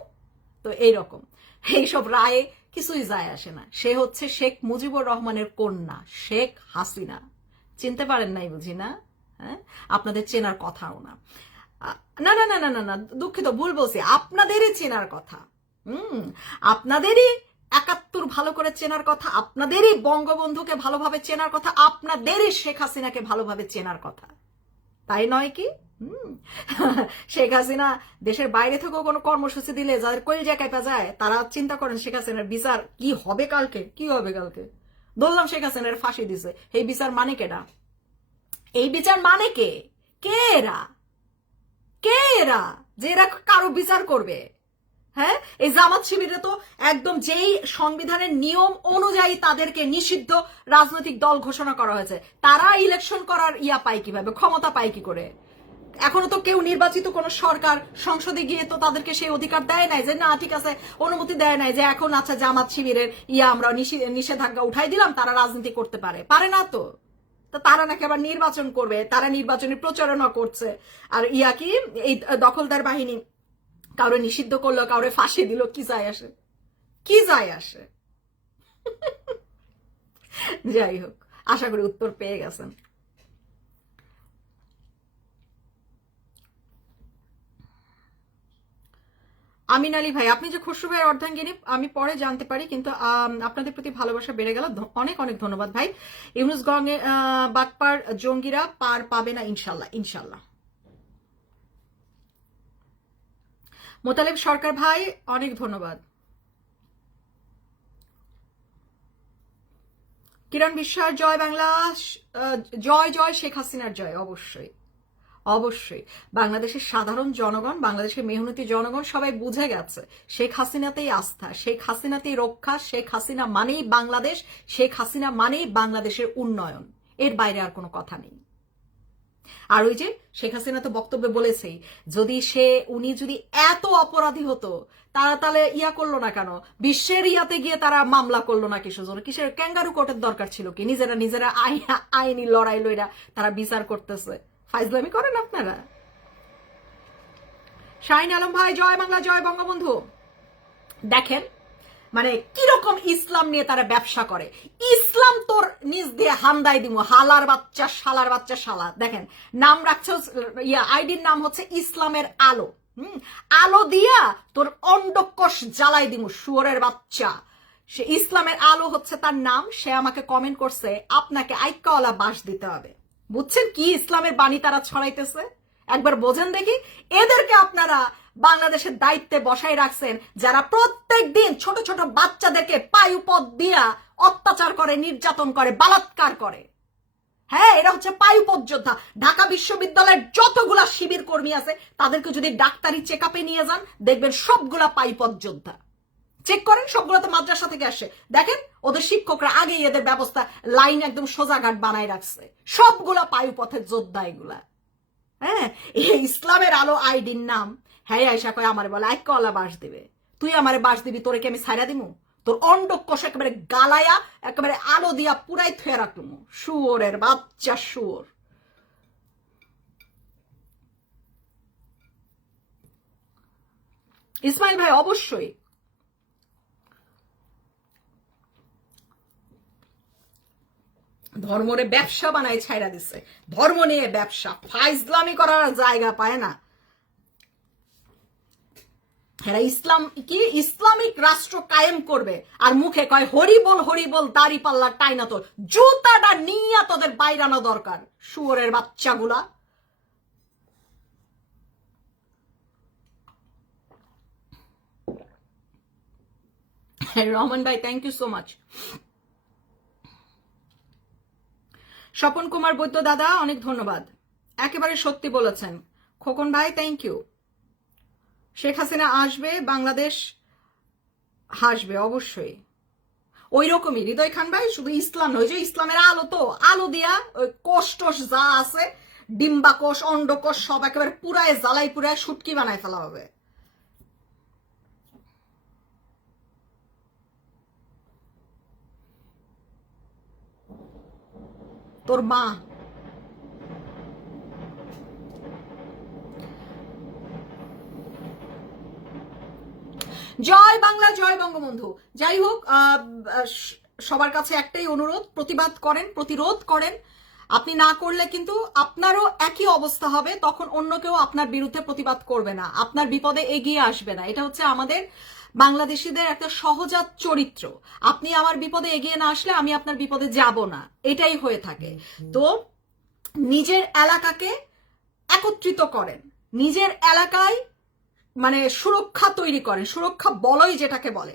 তো এইরকম এইসব রায়ে কিছুই যায় আসে না। সে হচ্ছে শেখ মুজিবুর রহমানের কন্যা, শেখ হাসিনা। চিনতে পারেন নাই বুঝি না? হ্যাঁ, আপনাদের চেনার কথাও না। না না না না না না, দুঃখিত, ভুল বলছি, আপনাদেরই চেনার কথা। আপনাদেরই ৭১ ভালো করে চেনার কথা, আপনাদেরই বঙ্গবন্ধুকে ভালোভাবে চেনার কথা, আপনাদেরই শেখ হাসিনাকে ভালোভাবে চেনার কথা, তাই নয় কি? শেখ হাসিনা দেশের বাইরে থেকেও কোনো কর্মসূচি দিলে যাদের কলজা কেঁপে যায়, তারা চিন্তা করেন শেখ হাসিনার বিচার কি হবে কালকে, কি হবে কালকে। বললাম শেখ হাসিনার ফাঁসি দিছে, এই বিচার মানে কেডা? এই বিচার মানে কে? কে এরা? কে এরা যে এরা কারো বিচার করবে? হ্যাঁ, এই জামাত শিবিরে তো একদম যেই সংবিধানের নিয়ম অনুযায়ী তাদেরকে নিষিদ্ধ রাজনৈতিক দল ঘোষণা করা হয়েছে, তারা ইলেকশন করার ইয়া পায় কিভাবে, ক্ষমতা পায় কি করে? এখনো তো কেউ নির্বাচিত কোন সরকার সংসদে গিয়ে তো তাদেরকে সেই অধিকার দেয় নাই যে না ঠিক আছে, অনুমতি দেয় নাই যে এখন আচ্ছা জামাত শিবিরের ইয়া আমরা নিষেধাজ্ঞা উঠাই দিলাম, তারা রাজনীতি করতে পারে। পারে না তো। তারা নাকি আবার নির্বাচন করবে, তারা নির্বাচনী প্রচারণা করছে। আর ইয়া কি, এই দখলদার বাহিনী কাউরে নিষিদ্ধ করলো, কাউরে ফাঁসি দিল, কি যায় আসে? কি যায় আসে? যাই হোক, আশা করি উত্তর পেয়ে গেছেন। আমিন আলী ভাই, আপনি যে খসরু ভাইয়ের অর্ধাঙ্গিনী আমি পরে জানতে পারি, কিন্তু আপনাদের প্রতি ভালোবাসা বেড়ে গেল। অনেক অনেক ধন্যবাদ ভাই। ইউনুস গঙ্গে বাটপার জঙ্গিরা পার পাবে না ইনশাল্লাহ, ইনশাল্লাহ। মোতালেব সরকার ভাই, অনেক ধন্যবাদ। কিরণ বিশ্বাস, জয় বাংলা, জয় জয় শেখ হাসিনার জয়। অবশ্যই অবশ্যই বাংলাদেশের সাধারণ জনগণ, বাংলাদেশের মেহনতি জনগণ সবাই বুঝে গেছে শেখ হাসিনাতেই আস্থা, শেখ হাসিনাতেই রক্ষা, শেখ হাসিনা মানেই বাংলাদেশ, শেখ হাসিনা মানেই বাংলাদেশের উন্নয়ন, এর বাইরে আর কোনো কথা নেই। আর ওই যে শেখ হাসিনা তো বক্তব্যে বলেছেই, যদি উনি যদি এত অপরাধী হতো তারা তাহলে ইয়া করলো না কেন, বিশ্বের ইয়াতে গিয়ে তারা মামলা করলো না কিসের জন্য? কিসের ক্যাঙ্গারু কোর্টের দরকার ছিল কি? নিজেরা নিজেরা আইনি লড়াই লইরা তারা বিচার করতেছে। ফাইজলামি করেন আপনারা। শাহিন আলম ভাই, জয় বাংলা জয় বঙ্গবন্ধু। দেখেন মানে কিরকম ইসলাম নিয়ে তারা ব্যবসা করে। ইসলাম তোর নিজ দিয়ে হান্দাই দিমু, হালার বাচ্চা শালার বাচ্চা শালা। দেখেন নাম রাখছে, আইডির নাম হচ্ছে ইসলামের আলো। আলো দিয়া তোর অন্ডকোষ জ্বালাই দিমু, শুয়োরের বাচ্চা। সে ইসলামের আলো হচ্ছে তার নাম। সে আমাকে কমেন্ট করছে আপনাকে আইক্কাওয়ালা বাস দিতে হবে। বুঝছেন কি ইসলামের বাণী তারা ছড়াইতেছে? একবার বোঝেন দেখি। এদেরকে আপনারা বাংলাদেশের দায়িত্বে বসাই রাখছেন, যারা প্রত্যেক দিন ছোট ছোট বাচ্চাদেরকে পায়ুপথ দিয়া অত্যাচার করে, নির্যাতন করে, বলাৎকার করে। হ্যাঁ, এরা হচ্ছে পায়ুপথ যোদ্ধা। ঢাকা বিশ্ববিদ্যালয়ের যতগুলা শিবির কর্মী আছে তাদেরকে যদি ডাক্তারি চেক আপে নিয়ে যান, দেখবেন সবগুলা পায়ুপথ যোদ্ধা। চেক করেন, সবগুলো তো মাদ্রাসা থেকে আসে। দেখেন ওদের শিক্ষকরা আগেই এদের ব্যবস্থা লাইন একদম সোজাঘাট বানায় রাখছে। সবগুলা পায়ুপথের যোদ্ধা এগুলা। হ্যাঁ, এই ইসলামের আলো আইডির নাম। হ্যাঁ, আয়সা কয় আমার বলে আইক্কাওয়ালা বাস দিবে। তুই আমারে বাস দিবি, তোরে কি আমি ছাইরা দিমু? তোর অন্ডকোষ একেবারে গালায়া একেবারে আলো দিয়া পুরাই থুয়ে রাখলুম। শুয়োরের বাচ্চা শুয়োর। ইসমাইল ভাই অবশ্যই। ধর্মরে ব্যবসা বানায় ছাইরা দিচ্ছে, ধর্ম নিয়ে ব্যবসা, ফাইজলামি করার জায়গা পায় না। এরা ইসলাম কি ইসলামিক রাষ্ট্র কায়েম করবে আর মুখে কয় হরিবল হরিবল, দাড়ি পাল্লা টাইনা তোর জুতাটা নিয়ে তোদের বাইরানো দরকার, শুয়োরের বাচ্চাগুলা। রহমান ভাই thank you so much. Swapan Kumar Baidya দাদা অনেক ধন্যবাদ, একেবারে সত্যি বলেছেন। খোকন ভাই থ্যাংক ইউ। শেখ হাসিনা আসবে, বাংলাদেশ হাসবে অবশ্যই। ওই রকমই হৃদয় খান ভাই, শুধু ইসলাম নয়, যে ইসলামের আলো, তো আলো দিয়া ওই কোষ টোষ যা আছে, ডিম্বা কোষ অন্ডকোষ সব একেবারে পুরায় জ্বালাই পুরায় শুটকি বানায় ফেলা হবে। তোর মা জয় বাংলা, জয় বঙ্গবন্ধু। যাই হোক, সবার কাছে একটাই অনুরোধ, প্রতিবাদ করেন, প্রতিরোধ করেন। আপনি না করলে কিন্তু আপনারও একই অবস্থা হবে, তখন অন্য কেউ আপনার বিরুদ্ধে প্রতিবাদ করবে না, আপনার বিপদে এগিয়ে আসবে না। এটা হচ্ছে আমাদের বাংলাদেশিদের একটা সহজাত চরিত্র। আপনি আমার বিপদে এগিয়ে না আসলে আমি আপনার বিপদে যাব না, এটাই হয়ে থাকে। তো নিজের এলাকাকে একত্রিত করেন, নিজের এলাকায় মানে সুরক্ষা তৈরি করেন, সুরক্ষা বলয় যেটাকে বলে।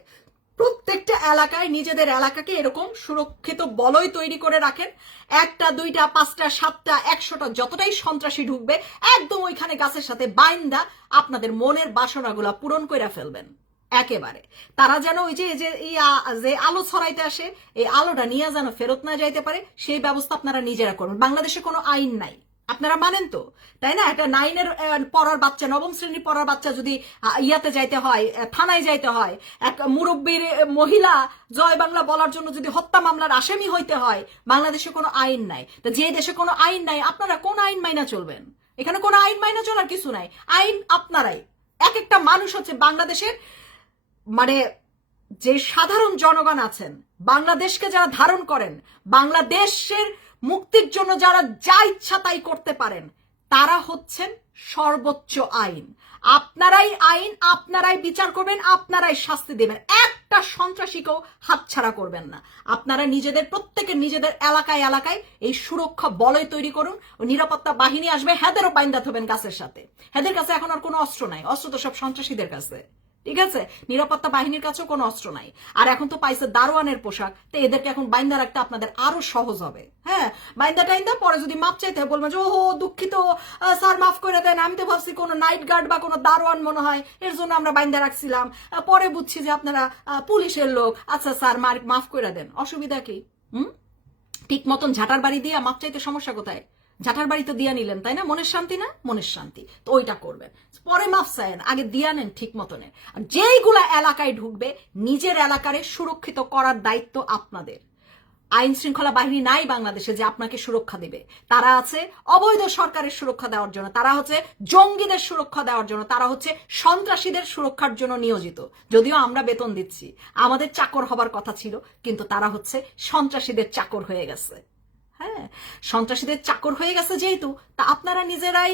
প্রত্যেকটা এলাকায় নিজেদের এলাকাকে এরকম সুরক্ষিত বলয় তৈরি করে রাখেন। 1টা 2টা 5টা 7টা 100টা যতটাই সন্ত্রাসী ঢুকবে, একদম ওইখানে গাছের সাথে বাইন্দা আপনাদের মনের বাসনাগুলা পূরণ করে ফেলবেন একেবারে। তারা যেন ওই যে যে আলো ছড়াইতে আসে, এই আলোটা নিয়ে যেন ফেরত না যাইতে পারে, সেই ব্যবস্থা আপনারা নিজেরা করুন। বাংলাদেশে কোনো আইন নাই, আপনারা মানেন তো, তাই না? একটা 9-এর পড়ার বাচ্চা, 9ম শ্রেণীর পড়ার বাচ্চা যদি ইয়াতে যাইতে হয়, থানায় যাইতে হয়, এক মুরব্বীর মহিলা জয় বাংলা বলার জন্য যদি হত্যা মামলার আসামি হইতে হয়, বাংলাদেশে কোনো আইন নাই। তো যে দেশে কোনো আইন নাই, আপনারা কোন আইন মাইনা চলবেন? এখানে কোনো আইন মাইনা চলার কিছু নাই, আইন আপনারাই। এক একটা মানুষ হচ্ছে বাংলাদেশের, মানে যে সাধারণ জনগণ আছেন, বাংলাদেশকে যারা ধারণ করেন, বাংলাদেশের মুক্তির জন্য যারা যা ইচ্ছা তাই করতে পারেন, তারা হচ্ছেন সর্বোচ্চ আইন। আপনারাই আইন, আপনারাই বিচার করবেন, আপনারাই শাস্তি দেবেন। একটা সন্ত্রাসীকেও হাতছাড়া করবেন না। আপনারা নিজেদের প্রত্যেকের নিজেদের এলাকায় এলাকায় এই সুরক্ষা বলয় তৈরি করুন। নিরাপত্তা বাহিনী আসবে, হেদেরও বাইন্দা থবেন গাছের সাথে। হেদের কাছে এখন আর কোনো অস্ত্র নাই, অস্ত্র তো সব সন্ত্রাসীদের কাছে, ঠিক আছে? নিরাপত্তা বাহিনীর কাছেও কোনো অস্ত্র নাই। আর এখন তো পাইছে দারোয়ানের পোশাক, তো এদেরকে এখন বাইন্দা রাখতে আপনাদের আরো সহজ হবে। হ্যাঁ, বাইন্দা টাইন্দা পরে যদি মাপ চাইতে বলবেন যে ওহো দুঃখিত স্যার মাফ করে দেন, আমি তো ভাবছি কোনো নাইট গার্ড বা কোনো দারোয়ান মনে হয়, এর জন্য আমরা বাইন্দা রাখছিলাম, পরে বুঝছি যে আপনারা পুলিশের লোক, আচ্ছা স্যার মাফ করে দেন, অসুবিধা কি? ঠিক মতন ঝাঁটার বাড়ি দিয়ে মাপ চাইতে সমস্যা কোথায়? ঝাঁটার বাড়ি তো দিয়া নিলেন, তাই না? মনের শান্তি না? মনের শান্তি, তো ওইটা করবেন, পরে মাফ চাইেন, আগে দিয়া নেন ঠিক মতনের। আর যেইগুলা এলাকায় ঢুকবে, নিজের এলাকারে সুরক্ষিত করার দায়িত্ব আপনাদের। আইন শৃঙ্খলা বাহিনী নাই বাংলাদেশে যে আপনাকে সুরক্ষা দেবে। তারা আছে অবৈধ সরকারের সুরক্ষা দেওয়ার জন্য, তারা হচ্ছে জঙ্গিদের সুরক্ষা দেওয়ার জন্য, তারা হচ্ছে সন্ত্রাসীদের সুরক্ষার জন্য নিয়োজিত। যদিও আমরা বেতন দিচ্ছি, আমাদের চাকর হবার কথা ছিল, কিন্তু তারা হচ্ছে সন্ত্রাসীদের চাকর হয়ে গেছে। হ্যাঁ, সন্ত্রাসীদের চাকর হয়ে গেছে যেহেতু, তা আপনারা নিজেরাই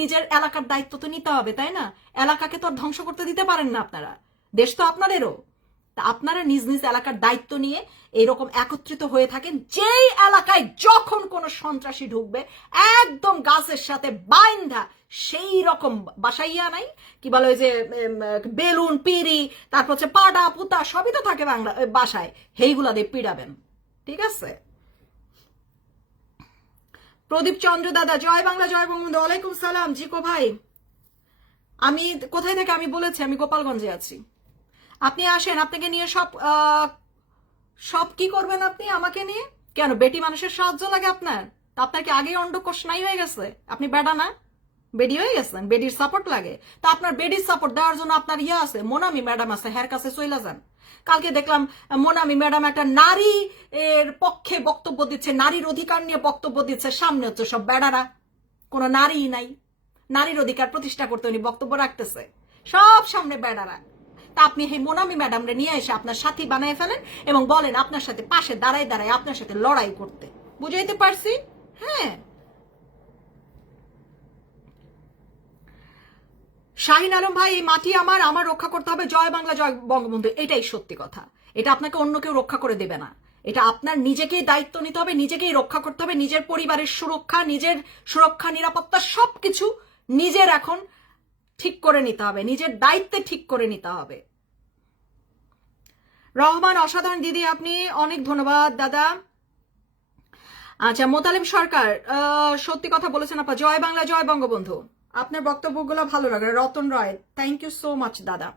নিজের এলাকার দায়িত্ব তো নিতে হবে, তাই না? এলাকাকে তো আর ধ্বংস করতে দিতে পারেন না আপনারা, দেশ তো আপনাদেরও। তা আপনারা নিজ নিজ এলাকার দায়িত্ব নিয়ে এরকম একত্রিত হয়ে থাকেন। যেই এলাকায় যখন কোনো সন্ত্রাসী ঢুকবে, একদম গাছের সাথে বাইন্ধা সেই রকম বাসাইয়া নাই, কি বলে ওই যে বেলুন পিড়ি, তারপর হচ্ছে পাডা পুতা সবই তো থাকে বাংলা বাসায়, সেইগুলা দিয়ে পিড়াবেন, ঠিক আছে? প্রদীপ চন্দ্র দাদা জয় বাংলা, জয় বঙ্গবন্ধু। ওয়ালাইকুম সালাম জিকো ভাই। আমি কোথায় থেকে? আমি বলেছি আমি গোপালগঞ্জে আছি। আপনি আসেন, আপনাকে নিয়ে সব কি করবেন আপনি আমাকে নিয়ে? কেন বেটি মানুষের সাহায্য লাগে আপনার? তা আপনার কি আগেই অন্ডকোষ নাই হয়ে গেছে? আপনি বেডা না, বেডি হয়ে গেছেন, বেডির সাপোর্ট লাগে। তা আপনার বেডির সাপোর্ট দেওয়ার জন্য আপনার ইয়ে আছে, মোনামি ম্যাডাম আছে, হের কাছে চইলা যান। কালকে দেখলাম মোনামি ম্যাডাম একটা নারী এর পক্ষে বক্তব্য দিচ্ছে, নারীর অধিকার নিয়ে বক্তব্য দিচ্ছে, সামনে হচ্ছে সব বেড়ারা, কোনো নারী নাই, নারীর অধিকার প্রতিষ্ঠা করতে উনি বক্তব্য রাখতেছে। সব সামনে বেড়ারা। তা আপনি এই মোনামি ম্যাডামরে নিয়ে এসে আপনার সাথী বানিয়ে ফেলেন এবং বলেন আপনার সাথে পাশে দাঁড়ায় দাঁড়ায় আপনার সাথে লড়াই করতে। বুঝাইতে পারছি? হ্যাঁ। শাহিন আলম ভাই, এই মাটি আমার, আমার রক্ষা করতে হবে, জয় বাংলা জয় বঙ্গবন্ধু, এটাই সত্যি কথা। এটা আপনাকে অন্য কেউ রক্ষা করে দেবে না। এটা আপনার নিজেকেই দায়িত্ব নিতে হবে, নিজেকেই রক্ষা করতে হবে। নিজের পরিবারের সুরক্ষা, নিজের সুরক্ষা, নিরাপত্তা সবকিছু নিজের এখন ঠিক করে নিতে হবে, নিজের দায়িত্বে ঠিক করে নিতে হবে। রহমান অসাধারণ দিদি, আপনি অনেক ধন্যবাদ দাদা। আচ্ছা, মোতালেব সরকার সত্যি কথা বলেছেন আপা, জয় বাংলা জয় বঙ্গবন্ধু। আপনার বক্তব্যগুলো ভালো লাগে। রতন রায়, থ্যাংক ইউ সো মাচ দাদা।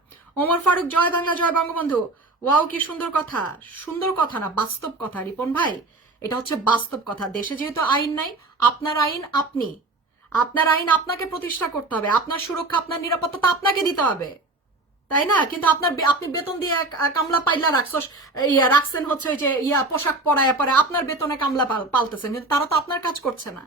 ওমর ফারুক, জয় বাংলা জয় বঙ্গবন্ধু। ওয়াও, কি সুন্দর কথা। সুন্দর কথা না, বাস্তব কথা রিপন ভাই, এটা হচ্ছে বাস্তব কথা। দেশে যেহেতু আইন নাই, আপনার আইন আপনি, আপনার আইন আপনাকে প্রতিষ্ঠা করতে হবে, আপনার সুরক্ষা আপনার নিরাপত্তা আপনাকে দিতে হবে, তাই না? কিন্তু আপনি বেতন দিয়ে কামলা পাইলা রাখছেন হচ্ছে ওই যে পোশাক পরায় পরে আপনার বেতনে কামলা পালতেছেন, কিন্তু তারা তো আপনার কাজ করছে না।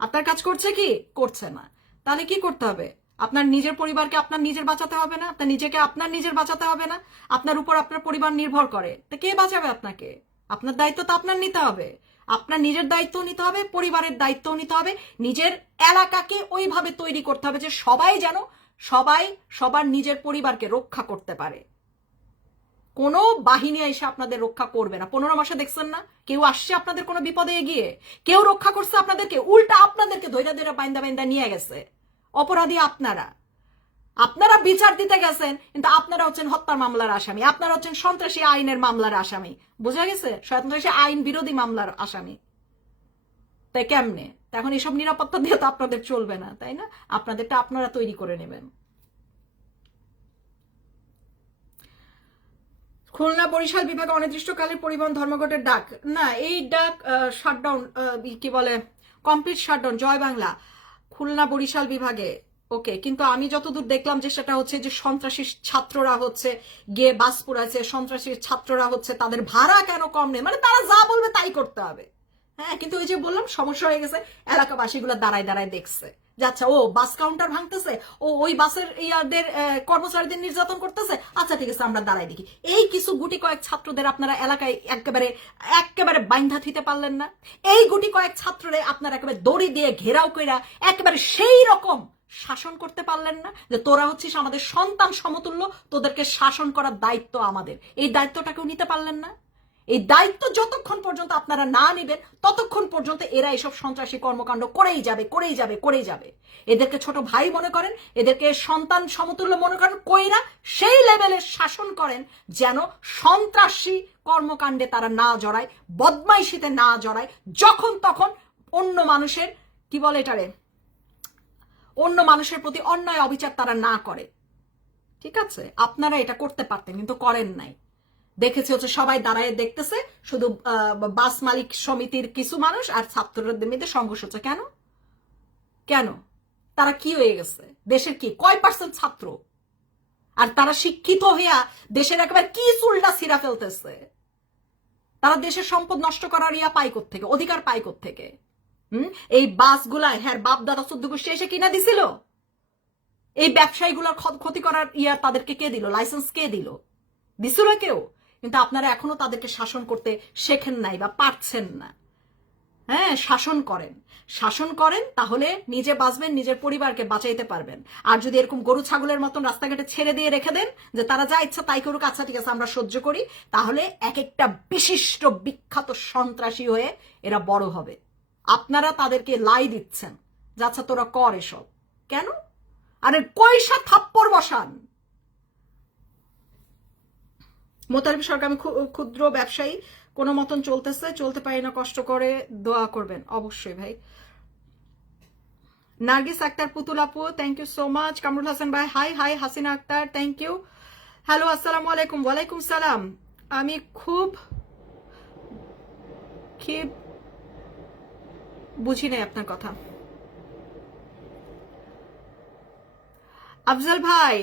আপনার কাজ করছে কি? করছে না। তাহলে কি করতে হবে? আপনার নিজের পরিবারকে আপনার নিজের বাঁচাতে হবে না? আপনার নিজেকে আপনার নিজের বাঁচাতে হবে না? আপনার উপর আপনার পরিবার নির্ভর করে, তা কে বাঁচাবে আপনাকে? আপনার দায়িত্ব তো আপনার নিতে হবে। আপনার নিজের দায়িত্ব নিতে হবে, পরিবারের দায়িত্ব নিতে হবে, নিজের এলাকাকে ওইভাবে তৈরি করতে হবে যে সবাই সবার নিজের পরিবারকে রক্ষা করতে পারে। কোনো বাহিনী এসে আপনাদের রক্ষা করবে না। 15 মাসে দেখছেন না কেউ আসছে আপনাদের কোনো বিপদে এগিয়ে? কেউ রক্ষা করছে আপনাদেরকে? উল্টা আপনাদেরকে ধৈর্য ধৈর্য বাইন্দা বাইন্দা নিয়ে গেছে। অপরাধী আপনারা। আপনারা বিচার দিতে গেছেন, কিন্তু আপনারা হচ্ছেন হত্যা মামলার আসামি, আপনারা হচ্ছেন সন্ত্রাসী আইনের মামলার আসামি। বোঝা গেছে? সন্ত্রাসী আইন বিরোধী মামলার আসামি। তাই কেমনে? এখন এসব নিরাপত্তা দিয়ে তো আপনাদের চলবে না, তাই না? আপনাদেরটা আপনারা তৈরি করে নেবেন। খুলনা বরিশাল বিভাগে অনির্দিষ্টকালের পরিবহন ধর্মঘটের ডাক। না, এই ডাক শাটডাউন, কি বলে, কমপ্লিট শাটডাউন জয় বাংলা খুলনা বরিশাল বিভাগে। ওকে, কিন্তু আমি যতদূর দেখলাম যে সেটা হচ্ছে যে সন্ত্রাসী ছাত্ররা হচ্ছে গিয়ে বাস পুরাইছে, সন্ত্রাসী ছাত্ররা হচ্ছে তাদের ভাড়া কেন কম নেই, মানে তারা যা বলবে তাই করতে হবে। হ্যাঁ, কিন্তু ওই যে বললাম সমস্যা হয়ে গেছে, এলাকাবাসীগুলো দাঁড়ায় দাঁড়ায় দেখছে যাচ্ছে, ও বাস কাউন্টার ভাঙতেছে, ও ওই বাসের ইয়াদের কর্মচারীদের নির্যাতন করতেছে, আচ্ছা ঠিক আছে আমরা দাঁড়াই দেখি। এই কিছু গুটি কয়েক ছাত্রদের আপনারা এলাকায় একেবারে বাইন্ধা থিতে পারলেন না। এই গুটি কয়েক ছাত্ররে আপনারা একেবারে দড়ি দিয়ে ঘেরাও কইরা একেবারে সেই রকম শাসন করতে পারলেন না যে তোরা হচ্ছিস আমাদের সন্তান সমতুল্য, তোদেরকে শাসন করার দায়িত্ব আমাদের। এই দায়িত্বটাকেও নিতে পারলেন না। এই দায়িত্ব যতক্ষণ পর্যন্ত আপনারা না নেবেন ততক্ষণ পর্যন্ত এরা এসব সন্ত্রাসী কর্মকাণ্ড করেই যাবে। এদেরকে ছোট ভাই মনে করেন, এদেরকে সন্তান সমতুল্য মনে করেন, কইরা সেই লেভেলের শাসন করেন যেন সন্ত্রাসী কর্মকাণ্ডে তারা না জড়ায়, বদমাইশিতে না জড়ায়, যখন তখন অন্য মানুষের কি বলে এটারে, অন্য মানুষের প্রতি অন্যায় অবিচার তারা না করে। ঠিক আছে, আপনারা এটা করতে পারতেন কিন্তু করেন নাই। দেখেছি হচ্ছে সবাই দাঁড়ায় দেখতেছে, শুধু বাস মালিক সমিতির কিছু মানুষ আর ছাত্রদের মধ্যে সংঘর্ষ হচ্ছে। কেন কেন? তারা কি হয়ে গেছে? দেশের কি কয় পার্সেন্ট ছাত্র? আর তারা শিক্ষিত হইয়া দেশের একেবারে কি চুলটা ছিঁড়া ফেলতেছে। তারা দেশের সম্পদ নষ্ট করার পায় কোত্থেকে, অধিকার পায় কোত্থেকে? এই বাসগুলা হ্যাঁ বাপ দাদা 14 গোষ্ঠী এসে কিনা দিছিল? এই ব্যবসায়ীগুলোর ক্ষতি করার তাদেরকে কে দিল? লাইসেন্স কে দিল? দিছিল কেউ? কিন্তু আপনারা এখনো তাদেরকে শাসন করতে শেখেন নাই বা পারছেন না। হ্যাঁ, শাসন করেন তাহলে নিজে বাঁচবেন, নিজের পরিবারকে বাঁচাইতে পারবেন। আর যদি এরকম গরু ছাগলের মতন রাস্তাঘাটে ছেড়ে দিয়ে রেখে দেন যে তারা যা ইচ্ছা তাই করুক, আচ্ছা ঠিক আছে আমরা সহ্য করি, তাহলে এক একটা বিশিষ্ট বিখ্যাত সন্ত্রাসী হয়ে এরা বড় হবে। আপনারা তাদেরকে লাই দিচ্ছেন যে আচ্ছা তোরা কর এসব। কেন? আরে কয়সা থাপ্পড় বসান। মোতালিব সরকার, আমি ক্ষুদ্র ব্যবসায়ী, কোনো মতন চলতে পারি না, কষ্ট করে দোয়া করবেন। অবশ্যই ভাই। নার্গিস আক্তার পুতুল আপু, thank you so much. Kamrul Hasan ভাই, hi hi. Hasina Akter, thank you. Hello, আসসালামু আলাইকুম। ওয়ালাইকুম সালাম। আমি খুব বুঝি নাই আপনার কথা। আফজাল ভাই,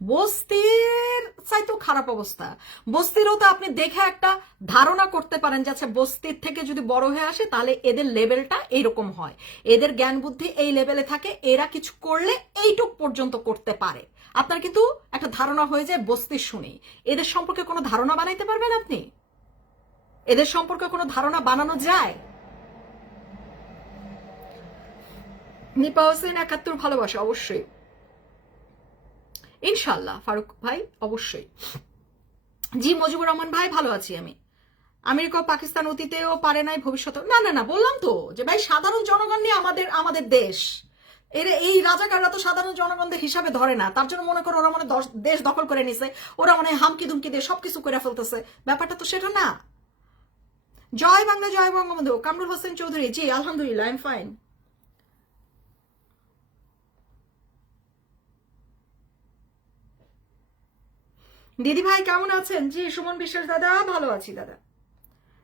বস্তির চাইতেও খারাপ অবস্থা। বস্তিরও তো আপনি দেখে একটা ধারণা করতে পারেন যে আচ্ছা বস্তির থেকে যদি বড় হয়ে আসে তাহলে এদের লেভেলটা এইরকম হয়, এদের জ্ঞান বুদ্ধি এই লেভেলে থাকে, এরা কিছু করলে এইটুক পর্যন্ত করতে পারে। আপনার কিন্তু একটা ধারণা হয়ে যায় বস্তির শুনেই। এদের সম্পর্কে কোনো ধারণা বানাইতে পারবেন আপনি? এদের সম্পর্কে কোনো ধারণা বানানো যায়? নিপা হোসেন 71 ভালোবাসা, অবশ্যই ইনশাল্লাহ ফারুক ভাই, অবশ্যই। জি মুজিবুর রহমান ভাই, ভালো আছি আমি। আমেরিকা পাকিস্তান অতীতেও পারে নাই, ভবিষ্যতে না না না, বললাম তো যে ভাই সাধারণ জনগণ নিয়ে আমাদের দেশ। এরা এই রাজাকাররা তো সাধারণ জনগণদের হিসাবে ধরে না, তার জন্য মনে করো ওরা মনে দেশ দখল করে নিছে, ওরা মনে হামকি দুমকি দিয়ে সবকিছু করে ফেলতেছে। ব্যাপারটা তো সেটা না। জয় বাংলা, জয় বঙ্গবন্ধু। কামরুল হোসেন চৌধুরী, জি আলহামদুলিল্লাহ, আই এম ফাইন। দিদি ভাই কেমন আছেন? জি সুমন বিশ্বাস দাদা, ভালো আছি দাদা।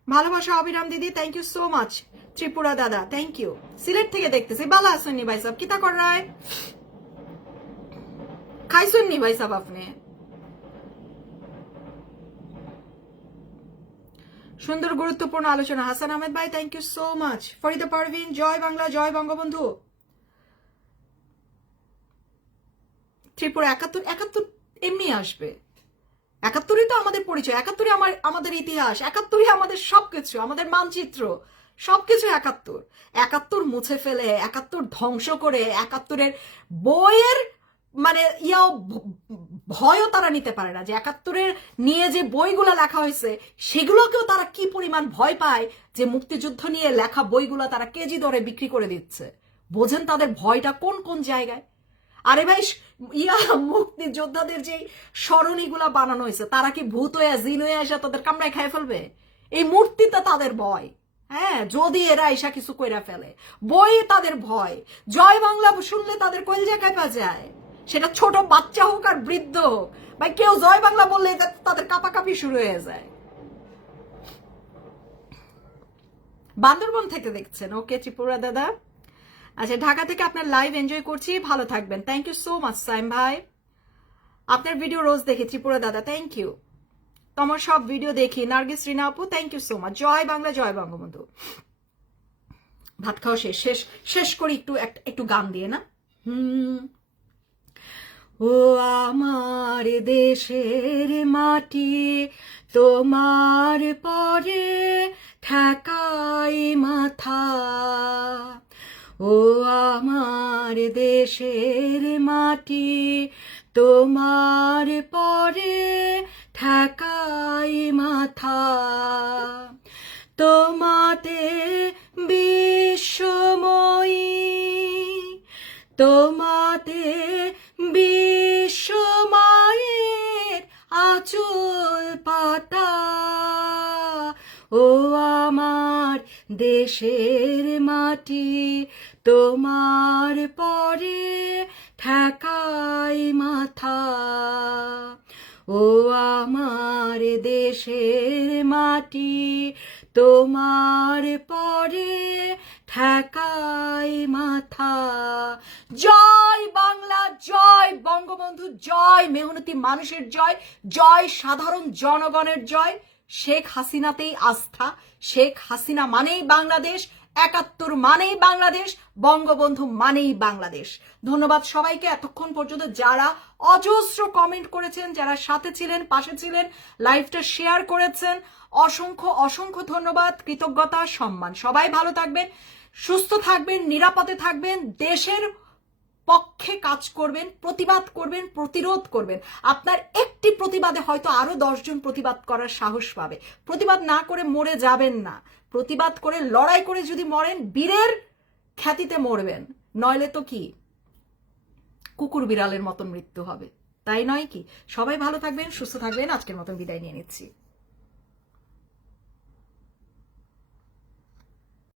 ভালোবাসা অবিরাম দিদি, thank you so much. Tripura দাদা, থ্যাংক ইউ। সিলেট থেকে দেখতেছি, ভালো আসেননি ভাই সাহেব? কিতা কর রায় খাইছেননি ভাই সাহেব আপনি? সুন্দর গুরুত্বপূর্ণ আলোচনা। হাসান আহমেদ ভাই, thank you so much. Farida Parvin, জয় বাংলা, জয় বঙ্গবন্ধু। ত্রিপুরা 71 এমনি আসবে। 71ই তো আমাদের পরিচয়, 71ই আমাদের ইতিহাস, 71ই আমাদের সবকিছু, আমাদের মানচিত্র, সবকিছু 71 মুছে ফেলে, 71 ধ্বংস করে, 71-এর বইয়ের মানে ভয়ও তারা নিতে পারে না যে 71-এর নিয়ে যে বইগুলো লেখা হয়েছে সেগুলোকেও তারা কি পরিমাণ ভয় পায় যে মুক্তিযুদ্ধ নিয়ে লেখা বইগুলো তারা কেজি দরে বিক্রি করে দিচ্ছে। বোঝেন তাদের ভয়টা কোন কোন জায়গায়। আরে ভাই মুক্তিযোদ্ধাদের যে সরণিগুলা বানানো হয়েছে, তারা কি ভূত হয়ে জিন হয়ে এসে তাদের কামড়ায় খেয়ে ফেলবে? এই মূর্তিতে তাদের ভয়। হ্যাঁ, যদি এরা এসা কিছু কইরা ফেলে, বই তাদের ভয়। জয় বাংলা শুনলে তাদের কলজা কাঁপা যায়, সেটা ছোট বাচ্চা হোক আর বৃদ্ধ হোক। ভাই কেউ জয় বাংলা বললে তাদের কাঁপাকাঁপি শুরু হয়ে যায়। বান্দরবন থেকে দেখছেন? ওকে ত্রিপুরা দাদা। আচ্ছা, ঢাকা থেকে আপনার লাইভ এনজয় করছি, ভালো থাকবেন। Thank you so much Saim ভাই, আপনার ভিডিও রোজ দেখি। ত্রিপুরা দাদা, থ্যাংক ইউ। তোমার সব ভিডিও দেখি। নার্গিস রিনা আপু, থ্যাংক ইউ সো মাচ। জয় বাংলা, জয় বঙ্গবন্ধু। ভাত খাওয়া শেষ করি একটু গান দিয়ে না। ও আমার দেশের মাটি, তোমার পরে ঠেকাই মাথা। ও আমার দেশের মাটি, তোমার পরে ঠেকাই মাথা। তোমাতে বিশ্বময়ী, তোমাতে বিশ্বমায়ের আঁচল পাতা। ও আমার দেশের মাটি, তোমার পরে ঠেকাই মাথা। ও আমার দেশের মাটি, তোমার পরে ঠেকাই মাথা। জয় বাংলা, জয় বঙ্গবন্ধু, জয় মেহনতি মানুষের জয়, জয় সাধারণ জনগণের জয়। শেখ হাসিনাতেই আস্থা। শেখ হাসিনা মানেই বাংলাদেশ, 71 মানেই বাংলাদেশ, বঙ্গবন্ধু মানেই বাংলাদেশ। ধন্যবাদ সবাইকে এতক্ষণ পর্যন্ত যারা অজস্র কমেন্ট করেছেন, যারা সাথে ছিলেন, পাশে ছিলেন, লাইভটা শেয়ার করেছেন, অসংখ্য অসংখ্য ধন্যবাদ, কৃতজ্ঞতা, সম্মান। সবাই ভালো থাকবেন, সুস্থ থাকবেন, নিরাপদে থাকবেন, দেশের পক্ষে কাজ করবেন, প্রতিবাদ করবেন, প্রতিরোধ করবেন। আপনার একটি প্রতিবাদে হয়তো আরো 10 জন প্রতিবাদ করার সাহস পাবে। প্রতিবাদ না করে মরে যাবেন না, প্রতিবাদ করে লড়াই করে যদি মরেন বীরের খ্যাতিতে মরবেন, নইলে তো কি কুকুর বিড়ালের মতন মৃত্যু হবে, তাই নয় কি? সবাই ভালো থাকবেন, সুস্থ থাকবেন। আজকের মতন বিদায় নিয়ে নিচ্ছি।